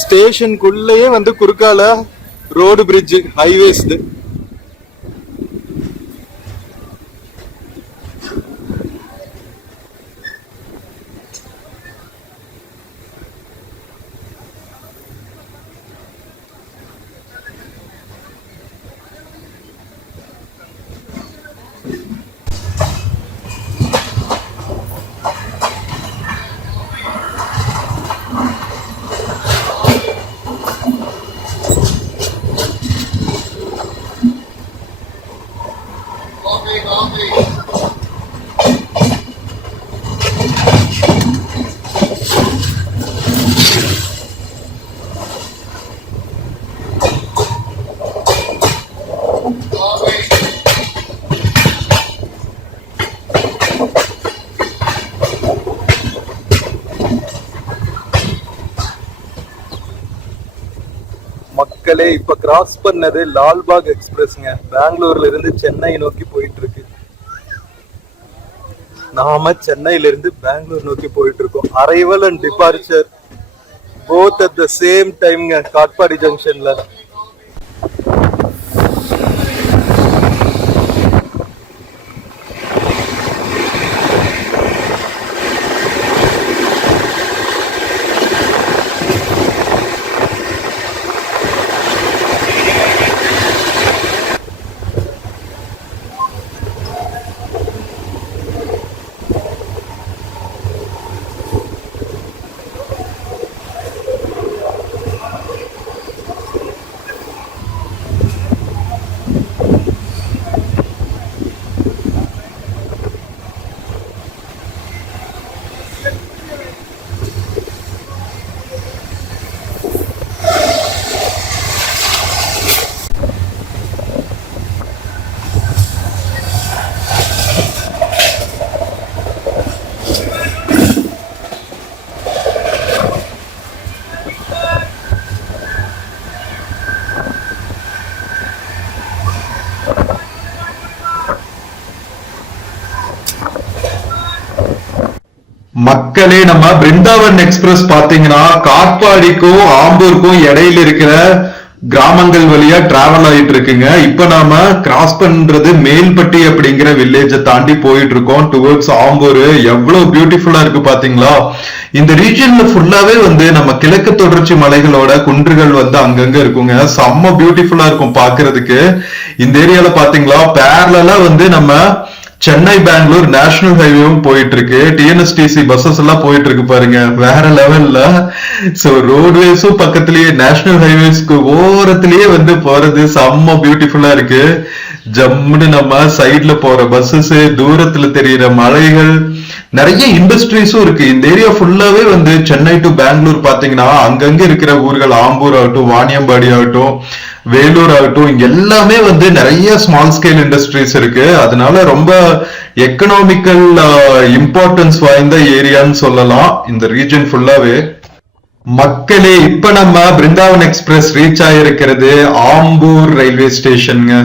ஸ்டேஷனுக்குள்ளேயே வந்து குறுக்கால ரோடு பிரிட்ஜ், ஹைவேஸ். மக்களே இப்ப கிராஸ் பண்ணது லால்பாக் எக்ஸ்பிரஸ்ங்க. பெங்களூர்ல இருந்து சென்னை நோக்கி போயிட்டு இருக்கு. நாம சென்னையில இருந்து பெங்களூர் நோக்கி போயிட்டு இருக்கோம். Arrival and departure both at the same டைம்ங்க காட்பாடி ஜங்ஷன்ல. மக்களே, நம்ம பிருந்தாவன் எக்ஸ்பிரஸ் பாத்தீங்கன்னா காட்பாடிக்கும் ஆம்பூருக்கும் இடையில இருக்கிற கிராமங்கள் வழியா டிராவல் ஆயிட்டு இருக்குங்க. இப்ப நாம கிராஸ் பண்றது மேல்பட்டி அப்படிங்கிற வில்லேஜை தாண்டி போயிட்டு இருக்கோம் டுவர்ட்ஸ் ஆம்பூர். எவ்வளவு பியூட்டிஃபுல்லா இருக்கு பாத்தீங்களா? இந்த ரீஜன்ல ஃபுல்லாவே வந்து நம்ம கிழக்கு தொடர்ச்சி மலைகளோட குன்றுகள் வந்து அங்கங்க இருக்குங்க. செம்ம பியூட்டிஃபுல்லா இருக்கும் பாக்குறதுக்கு. இந்த ஏரியால பாத்தீங்களா பேரலா வந்து நம்ம சென்னை பெங்களூர் நேஷனல் ஹைவேவும் போயிட்டு இருக்கு. டிஎன்எஸ்டிசி பஸ்ஸஸ் எல்லாம் போயிட்டு இருக்கு பாருங்க, வேற லெவல்ல. சோ ரோட்வேஸும் பக்கத்திலேயே, நேஷனல் ஹைவேஸ்க்கு ஓரத்திலேயே வந்து போறது செம்ம பியூட்டிஃபுல்லா இருக்கு. ஜம்முன்னு நம்ம சைட்ல போற பஸ்ஸஸ், தூரத்துல தெரியுற மலைகள், நிறைய இண்டஸ்ட்ரீஸும் இருக்கு. இந்த ஏரியா ஃபுல்லாவே வந்து சென்னை டு பெங்களூர் பாத்தீங்கன்னா அங்கங்க இருக்கிற ஊர்கள், ஆம்பூர் ஆகட்டும், வாணியம்பாடி ஆகட்டும், வேலூர் ஆகட்டும், இங்க எல்லாமே வந்து நிறைய ஸ்மால் ஸ்கேல் இண்டஸ்ட்ரீஸ் இருக்கு. அதனால ரொம்ப எக்கனாமிக்கல் இம்பார்ட்டன்ஸ் வாய்ந்த ஏரியான்னு சொல்லலாம் இந்த ரீஜன் ஃபுல்லாவே. மக்களே, இப்ப நம்ம பிருந்தாவன் எக்ஸ்பிரஸ் ரீச் ஆயிருக்கிறது ஆம்பூர் ரயில்வே ஸ்டேஷனுங்க.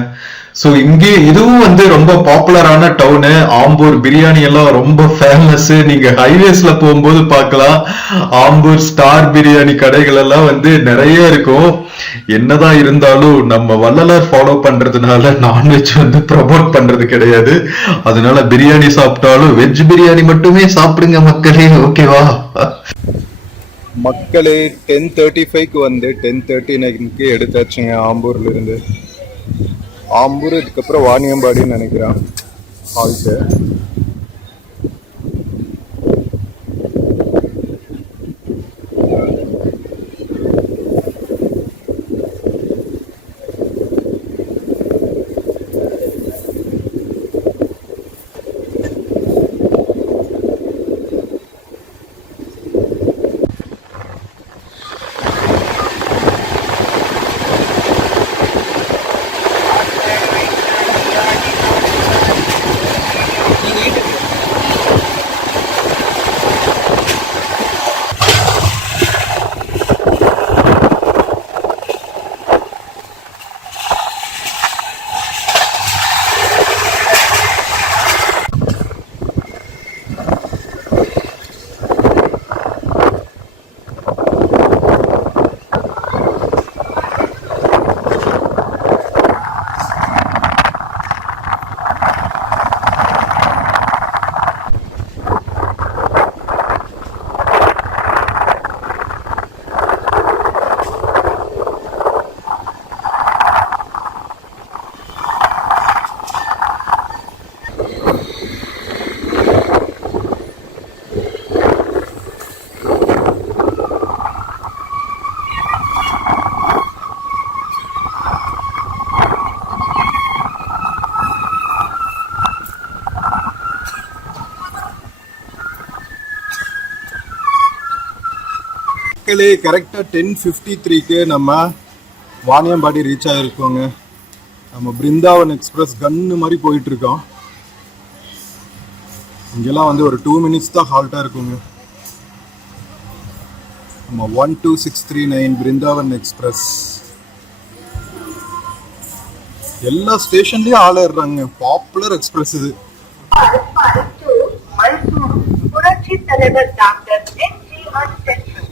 சோ இங்கே இதுவும் வந்து ரொம்ப பாப்புலரான டவுனு. ஆம்பூர் பிரியாணி எல்லாம் ரொம்ப ஃபேமஸ். நீங்க ஹைவேஸ்ல போகும்போது பார்க்கலாம், ஆம்பூர் ஸ்டார் பிரியாணி கடைகள் எல்லாம் வந்து நிறைய இருக்கும். என்னதான் இருந்தாலும் நம்ம வள்ளலார் ஃபாலோ பண்றதுனால நான்வெஜ் வந்து ப்ரமோட் பண்றது கிடையாது. அதனால பிரியாணி சாப்பிட்டாலும் வெஜ் பிரியாணி மட்டுமே சாப்பிடுங்க மக்களே, ஓகேவா? மக்களே, 10:35க்கு வந்து 10:39க்கு எடுத்தாச்சுங்க ஆம்பூர்ல இருந்து. ஆம்பூர் இதுக்கப்புறம் வாணியம்பாடின்னு நினைக்கிறேன் ஹால்ட்டு. மக்களே, கரெக்டாக 10:53க்கு நம்ம வாணியம்பாடி ரீச் ஆகிருக்கோங்க. நம்ம பிருந்தாவன் எக்ஸ்பிரஸ் கன்னு மாதிரி போயிட்டு இருக்கோம். இங்கெல்லாம் வந்து ஒரு 2 minutes தான் ஹால்ட்டாக இருக்குங்க. நம்ம 12639 பிருந்தாவன் எக்ஸ்பிரஸ். எல்லா ஸ்டேஷன்லயும் ஆள் ஏறுறாங்க. பாப்புலர் எக்ஸ்பிரஸ் இது. புரட்சி தலைவர் டாக்டர் எம்.ஜி.ஆர். சென்ட்ரல்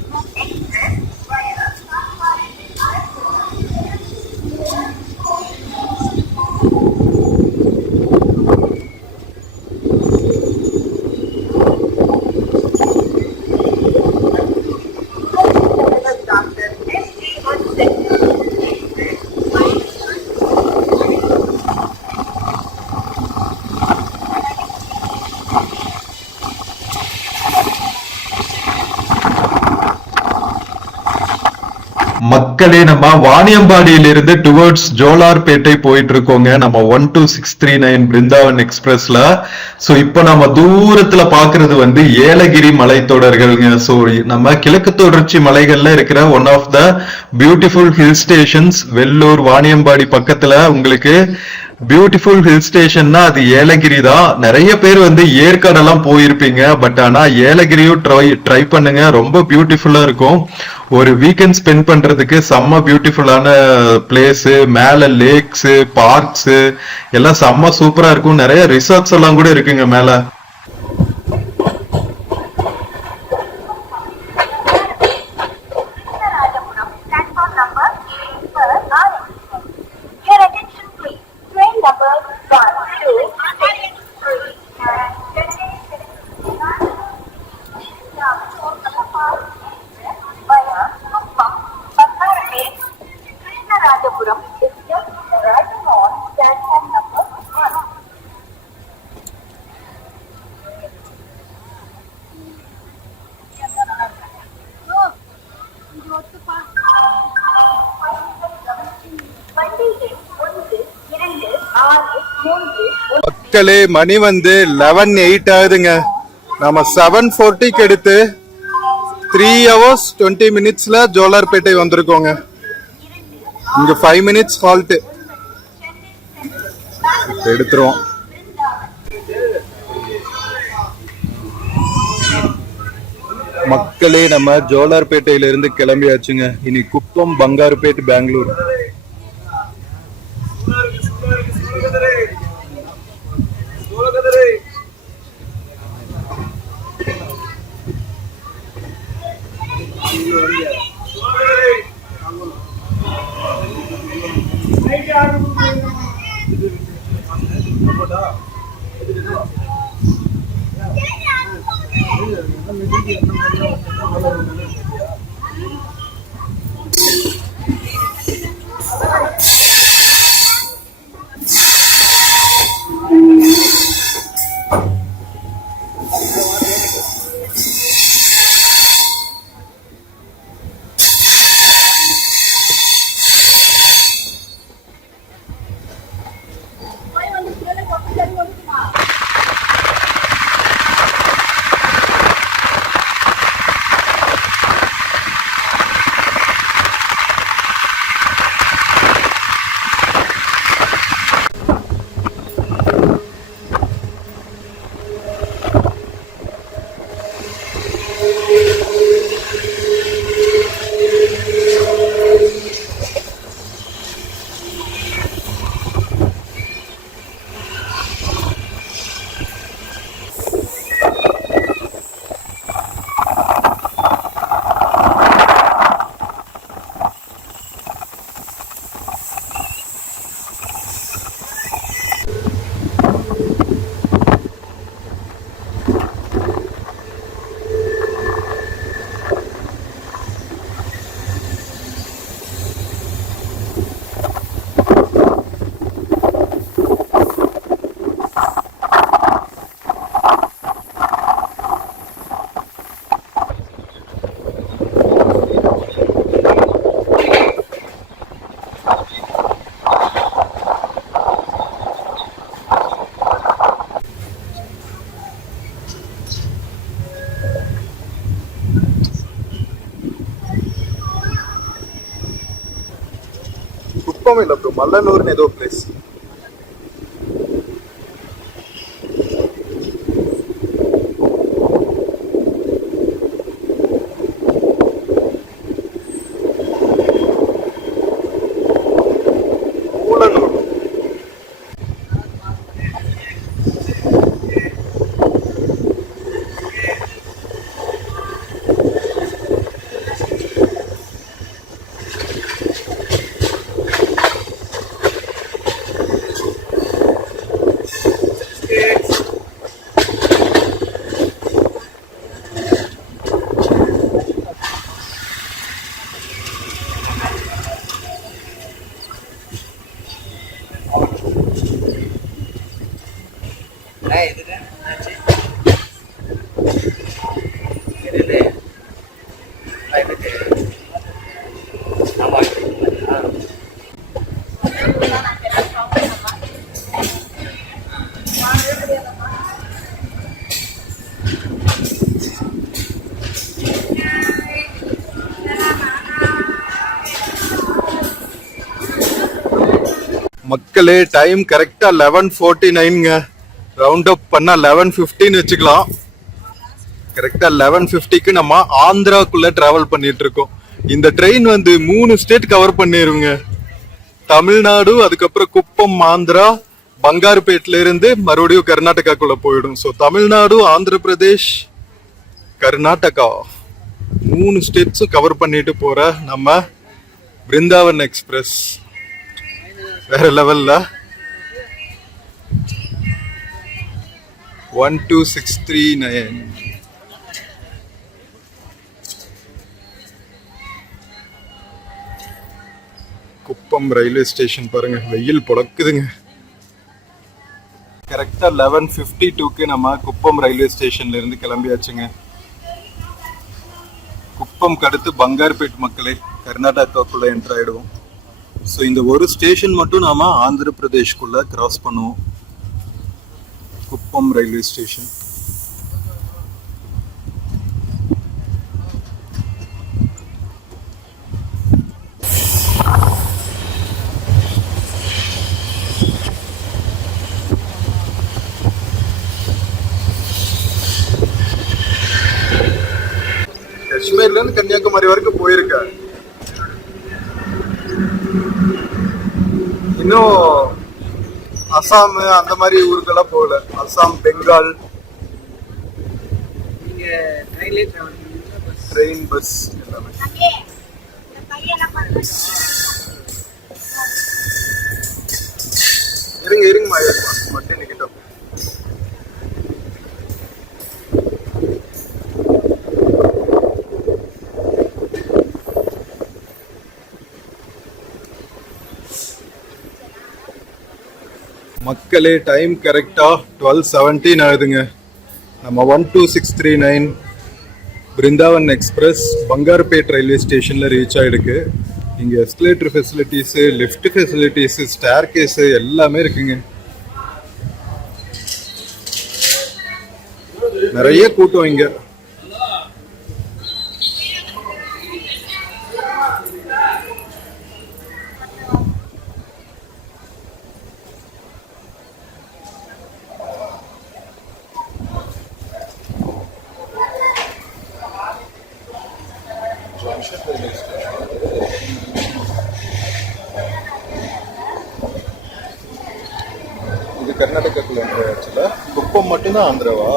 மக்களே, நம்ம வாணியம்பாடியிலிருந்து டுவர்ட்ஸ் ஜோலார்பேட்டை போயிட்டு இருக்கோங்க. நம்ம 12639 பிருந்தாவன் எக்ஸ்பிரஸ்ல. சோ இப்ப நம்ம தூரத்துல பாக்குறது வந்து ஏலகிரி மலைத்தொடர்கள்ங்க. சோ நம்ம கிழக்கு தொடர்ச்சி மலைகள்ல இருக்கிற one of the beautiful hill stations. Vellore Vaniyambadi பக்கத்துல உங்களுக்கு பியூட்டிஃபுல் ஹில் ஸ்டேஷன்னா அது ஏலகிரி தான். நிறைய பேர் வந்து ஏற்காடெல்லாம் போயிருப்பீங்க. பட் ஆனா ஏலகிரியும் ட்ரை பண்ணுங்க, ரொம்ப பியூட்டிஃபுல்லா இருக்கும். ஒரு வீக்கெண்ட் ஸ்பெண்ட் பண்றதுக்கு செம்ம பியூட்டிஃபுல்லான பிளேஸ். மேல லேக்ஸ், பார்க்ஸ் எல்லாம் செம்ம சூப்பரா இருக்கும். நிறைய ரிசார்ட்ஸ் எல்லாம் கூட இருக்குங்க மேல. வண்டி எண் 1, 2, 6, 3. மக்களே மணி வந்து 11:08 ஆகுதுங்க. நம்ம 7:40க்கு எடுத்து 3 hours 20 minutesல ஜோலார்பேட்டை வந்திருக்கோங்க. இங்க 5 minutes ஹால்ட் எடுத்துருவோம். மக்களே நம்ம ஜோலார்பேட்டையில இருந்து கிளம்பியாச்சுங்க. இனி குப்பம், பங்காருப்பேட், பெங்களூர். குப்பம் இல்ல ப்ரோ, மல்லனூர்னு ஏதோ பிளேஸ். மக்களே டைம் கரெக்டா 11:49ங்க. ரவுண்ட் அப் பண்ணா 11:15 வச்சுக்கலாம். கரெக்டா 11:50க்கு நம்ம ஆந்திராக்குள்ள டிராவல் பண்ணிட்டு இருக்கோம். இந்த ட்ரெயின் வந்து 3 ஸ்டேட் கவர் பண்ணிருங்க. தமிழ்நாடு, அதுக்கப்புறம் குப்பம், ஆந்திரா, பங்காருப்பேட்ல இருந்து மறுபடியும் கர்நாடகாக்குள்ள போயிடும். ஸோ தமிழ்நாடு, ஆந்திர பிரதேஷ், கர்நாடகா 3 ஸ்டேட்ஸும் கவர் பண்ணிட்டு போற நம்ம பிருந்தாவன் எக்ஸ்பிரஸ் வேற லெவல்ல 12639. குப்பம் ரயில்வே ஸ்டேஷன் பாருங்க, வெயில் பொழக்குதுங்க. கரெக்டா 11:52க்கு நம்ம குப்பம் ரயில்வே ஸ்டேஷன்ல இருந்து கிளம்பியாச்சுங்க. குப்பம் குப்பம்க்கு அடுத்து பங்கார்பேட் மக்களே, கர்நாடகாக்குள்ள என்டர் ஆயிடுவோம். ஸோ இந்த ஒரு ஸ்டேஷன் மட்டும் நாம ஆந்திர பிரதேஷ்குள்ள கிராஸ் பண்ணுவோம். குப்பம் ரயில்வே ஸ்டேஷன். காஷ்மீர்ல இருந்து கன்னியாகுமரி வரைக்கும் போயிருக்கேன். இன்னும் அசாம் அந்த மாதிரி ஊருக்கெல்லாம் போகல. அசாம், பெங்கால். ட்ரெயின், பஸ் எல்லாமே. இருங்கம்மா, மட்டும் நிக்கிட்டோம். மக்களே, டைம் கரெக்டா 12:17 ஆகுதுங்க. நம்ம 12639 பிருந்தாவன் எக்ஸ்பிரஸ் பங்கார்பேட் ரயில்வே ஸ்டேஷன்ல ரீச் ஆயிருக்கு. இங்க escalator facilities, lift facilities, staircase எல்லாமே இருக்குங்க. நிறைய கூட்டம் இங்க. இது கர்நாடகாக்குள்ள ஆக்சுவலா. குப்பம் மட்டும்தான் ஆந்திராவா?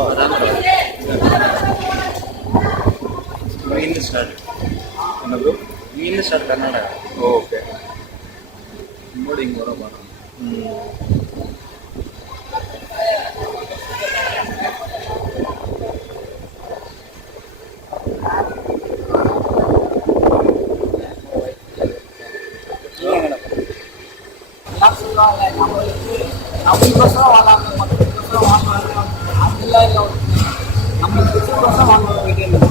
என்னது? கர்நாடகா. ஓகே. இங்க வர பாருங்க. நம்மளுக்கோசரம் வாழாங்க, மக்களுக்கோசரம் வாங்குவாங்க. அதெல்லாம் இல்லை, நம்மளுக்கு கோசம் வாங்குவாங்க. வீட்டில்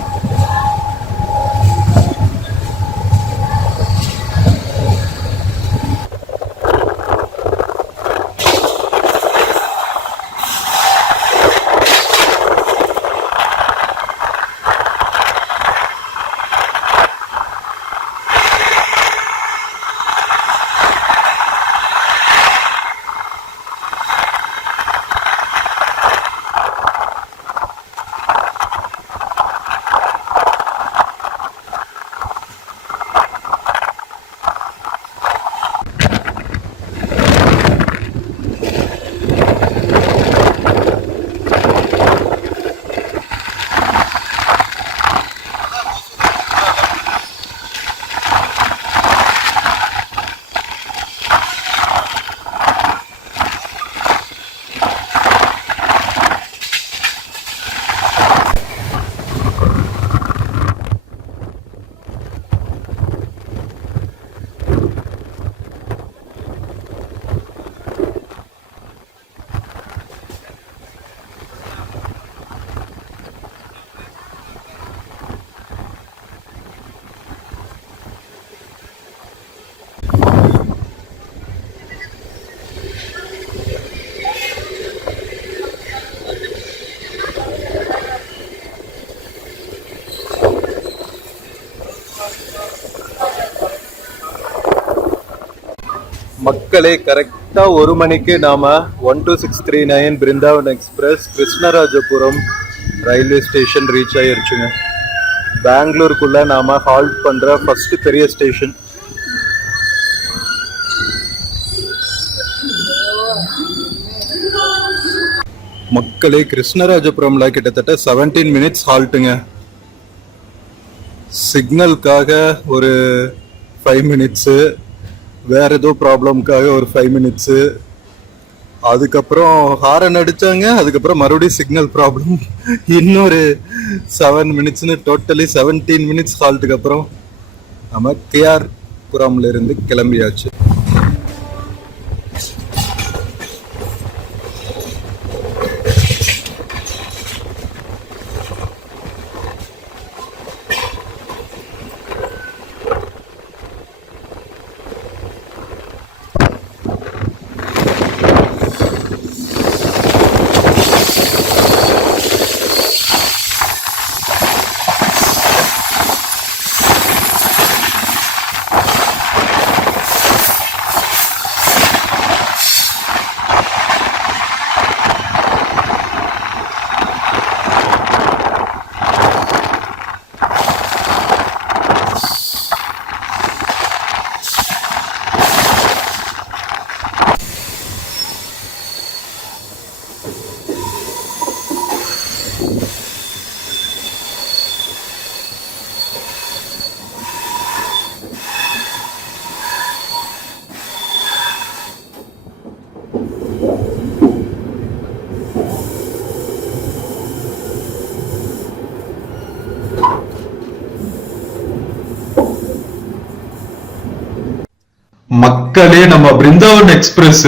மக்களே, கரெக்டா 1 மணிக்கு நாம 12639 Brindavan express Krishnarajapuram railway station reach ஆயிருச்சுங்க. பெங்களூருக்குள்ள நாம ஹால்ட் பண்ற ஃபர்ஸ்ட் பெரிய ஸ்டேஷன். மக்களே, கிருஷ்ணராஜபுரம்ல கிட்டத்தட்ட 17 மினிட்ஸ் ஹால்ட்டுங்க. சிக்னலுக்காக ஒரு 5 மினிட்ஸு, வேற ஏதோ ப்ராப்ளம்காக ஒரு 5 மினிட்ஸு, அதுக்கப்புறம் ஹாரன் அடிச்சாங்க, அதுக்கப்புறம் மறுபடியும் சிக்னல் ப்ராப்ளம், இன்னொரு 7 மினிட்ஸ்னு டோட்டலி 17 மினிட்ஸ் ஹால்ட்டுக்கு அப்புறம் நம்ம கேஆர் புரம்ல இருந்து கிளம்பியாச்சு. மக்களே, நம்ம பிருந்தாவன் எக்ஸ்பிரஸ்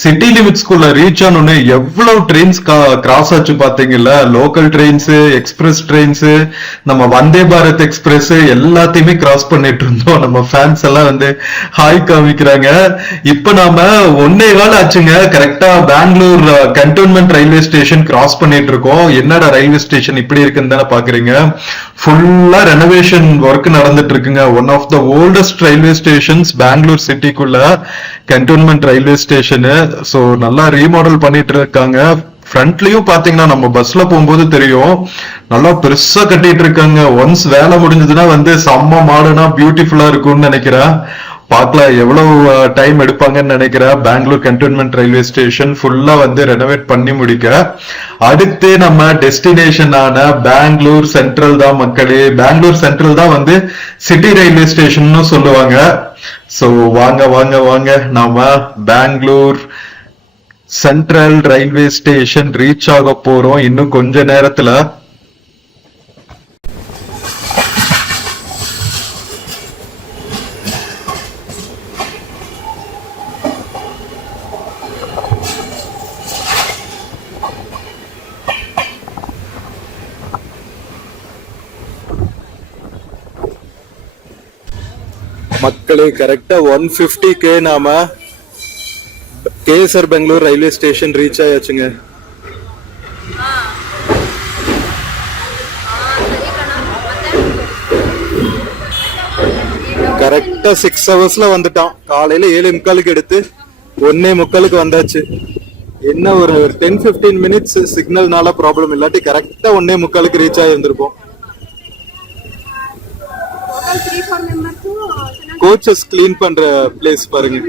சிட்டி லிமிட்ஸ்குள்ள ரீச் ஆனோன்னு எவ்வளவு ட்ரெயின்ஸ் கிராஸ் ஆச்சு பாத்தீங்கல்ல. லோக்கல் ட்ரெயின்ஸ், எக்ஸ்பிரஸ் ட்ரெயின்ஸ், நம்ம வந்தே பாரத் எக்ஸ்பிரஸ் எல்லாத்தையுமே கிராஸ் பண்ணிட்டு இருந்தோம். நம்ம ஃபேன்ஸ் எல்லாம் வந்து ஹாய் காமிக்கிறாங்க. இப்ப நாம 1.25 கால் ஆச்சுங்க. கரெக்டா Bangalore cantonment railway station cross பண்ணிட்டு இருக்கோம். என்னடா ரயில்வே ஸ்டேஷன் இப்படி இருக்குன்னு தானே பாக்குறீங்க. ஃபுல்லா ரெனோவேஷன் ஒர்க் நடந்துட்டு இருக்குங்க. One of the oldest railway stations Bangalore சிட்டிக்குள்ள கண்டோன்மெண்ட் ரயில்வே ஸ்டேஷனு. சோ நல்லா ரீமாடல் பண்ணிட்டு இருக்காங்க. ஃப்ரண்ட்லயும் பாத்தீங்கன்னா நம்ம பஸ்ல போகும்போது தெரியும், நல்லா பெருசா கட்டிட்டு இருக்காங்க. ஒன்ஸ் வேலை முடிஞ்சதுன்னா வந்து செம்ம மாடர்னா பியூட்டிஃபுல்லா இருக்கும்னு நினைக்கிறேன். பார்க்கலாம் எவ்வளவு டைம் எடுப்பாங்கன்னு நினைக்கிறேன். பெங்களூர் கண்டோன்மெண்ட் ரயில்வே ஸ்டேஷன் ஃபுல்லா வந்து ரெனோவேட் பண்ணி முடிக்க. அடுத்து நம்ம டெஸ்டினேஷன் ஆன பெங்களூர் சென்ட்ரல் தான் மக்களே. பெங்களூர் சென்ட்ரல் தான் வந்து சிட்டி ரயில்வே ஸ்டேஷன் சொல்லுவாங்க. சோ வாங்க வாங்க வாங்க, நாம Bangalore central railway station reach ஆக போறோம் இன்னும் கொஞ்ச நேரத்துல. மக்களே, கரெக்டா 150K நாம KSR Bangalore railway station reach ஆயாச்சுங்க. கரெக்டா 6 ஹவர்ஸ்ல வந்துட்டான். காலையில 7:45 எடுத்து 1:45 வந்தாச்சு. என்ன ஒரு 10-15 மினிட்ஸ் சிக்னல்னால ப்ராப்ளம், இல்லாட்டி கரெக்டா 1:45 ரீச் ஆயிருந்திருப்போம். கோச்சஸ் கிளீன் பண்ற பிளேஸ் பாருங்க.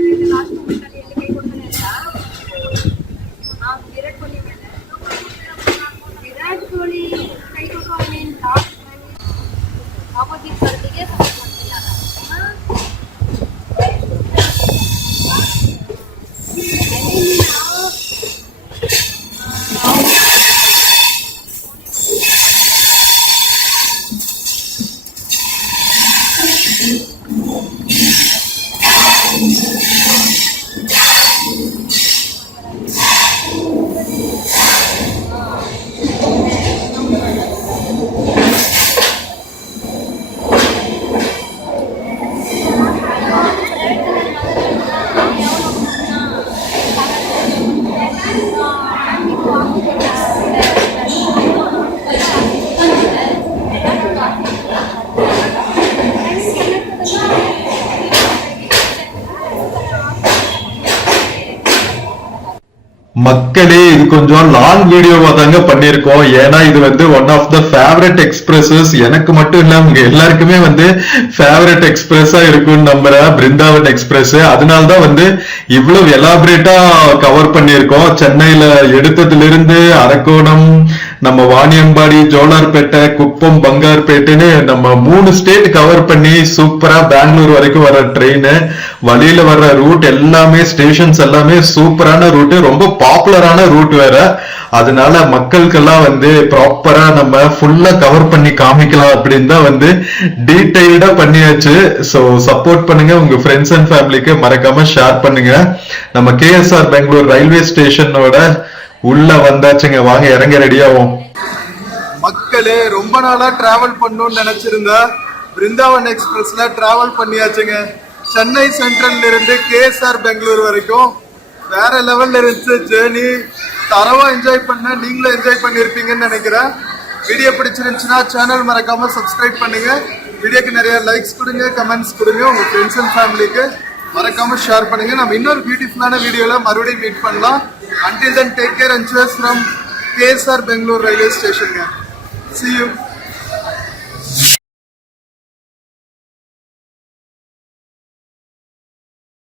மக்களே, இது கொஞ்சம் லாங் வீடியோவா தாங்க பண்ணிருக்கோம். ஏன்னா இது வந்து one of the favourite expresses. எனக்கு மட்டும் இல்ல, உங்க எல்லாருக்குமே வந்து ஃபேவரட் எக்ஸ்பிரஸா இருக்கும்னு நம்புறேன் பிருந்தாவன் எக்ஸ்பிரஸ். அதனாலதான் வந்து இவ்வளவு எலாபரேட்டா கவர் பண்ணிருக்கோம். சென்னையில எடுத்ததுல இருந்து அரக்கோணம், நம்ம வாணியம்பாடி, ஜோலார்பேட்டை, குப்பம், பங்கார்பேட்டைன்னு நம்ம 3 ஸ்டேட் கவர் பண்ணி சூப்பரா பெங்களூர் வரைக்கும் வர ட்ரெயின், வழியில வர்ற ரூட் எல்லாமே, ஸ்டேஷன்ஸ் எல்லாமே சூப்பரான ரூட், ரொம்ப பாப்புலரான ரூட் வேற. அதனால மக்களுக்கெல்லாம் வந்து ப்ராப்பரா நம்ம ஃபுல்லா கவர் பண்ணி காமிக்கலாம் அப்படின்னு தான் வந்து டீடைல்டா பண்ணியாச்சு. சோ சப்போர்ட் பண்ணுங்க, உங்க ஃப்ரெண்ட்ஸ் அண்ட் ஃபேமிலிக்கு மறக்காம ஷேர் பண்ணுங்க. நம்ம கேஎஸ்ஆர் பெங்களூர் ரயில்வே ஸ்டேஷனோட உள்ள வந்தாச்சுங்க. வாங்க இறங்க ரெடியாகும். மக்களே, ரொம்ப நாளா டிராவல் பண்ணணும்னு நினைச்சிருந்த பிருந்தாவன் எக்ஸ்பிரஸ்ல டிராவல் பண்ணியாச்சுங்க. சென்னை சென்ட்ரல்ல இருந்து கேஎஸ்ஆர் பெங்களூர் வரைக்கும் வேற லெவல்ல இருந்துச்சு ஜேர்னி. தரவா என்ஜாய் பண்ண, நீங்களும் என்ஜாய் பண்ணிருப்பீங்கன்னு நினைக்கிறேன். வீடியோ பிடிச்சிருந்துச்சுன்னா சேனல் மறக்காம சப்ஸ்கிரைப் பண்ணுங்க. வீடியோக்கு நிறைய லைக்ஸ் கொடுங்க, கமெண்ட்ஸ் கொடுங்க. உங்க ஃப்ரெண்ட்ஸ் அண்ட் ஃபேமிலிக்கு மறக்காம ஷேர் பண்ணுங்க. நம்ம இன்னொரு பியூட்டிஃபுல்லான வீடியோல மறுபடியும் மீட் பண்ணலாம். Until then, take care and cheers from KSR Bengaluru Railway Station. See you.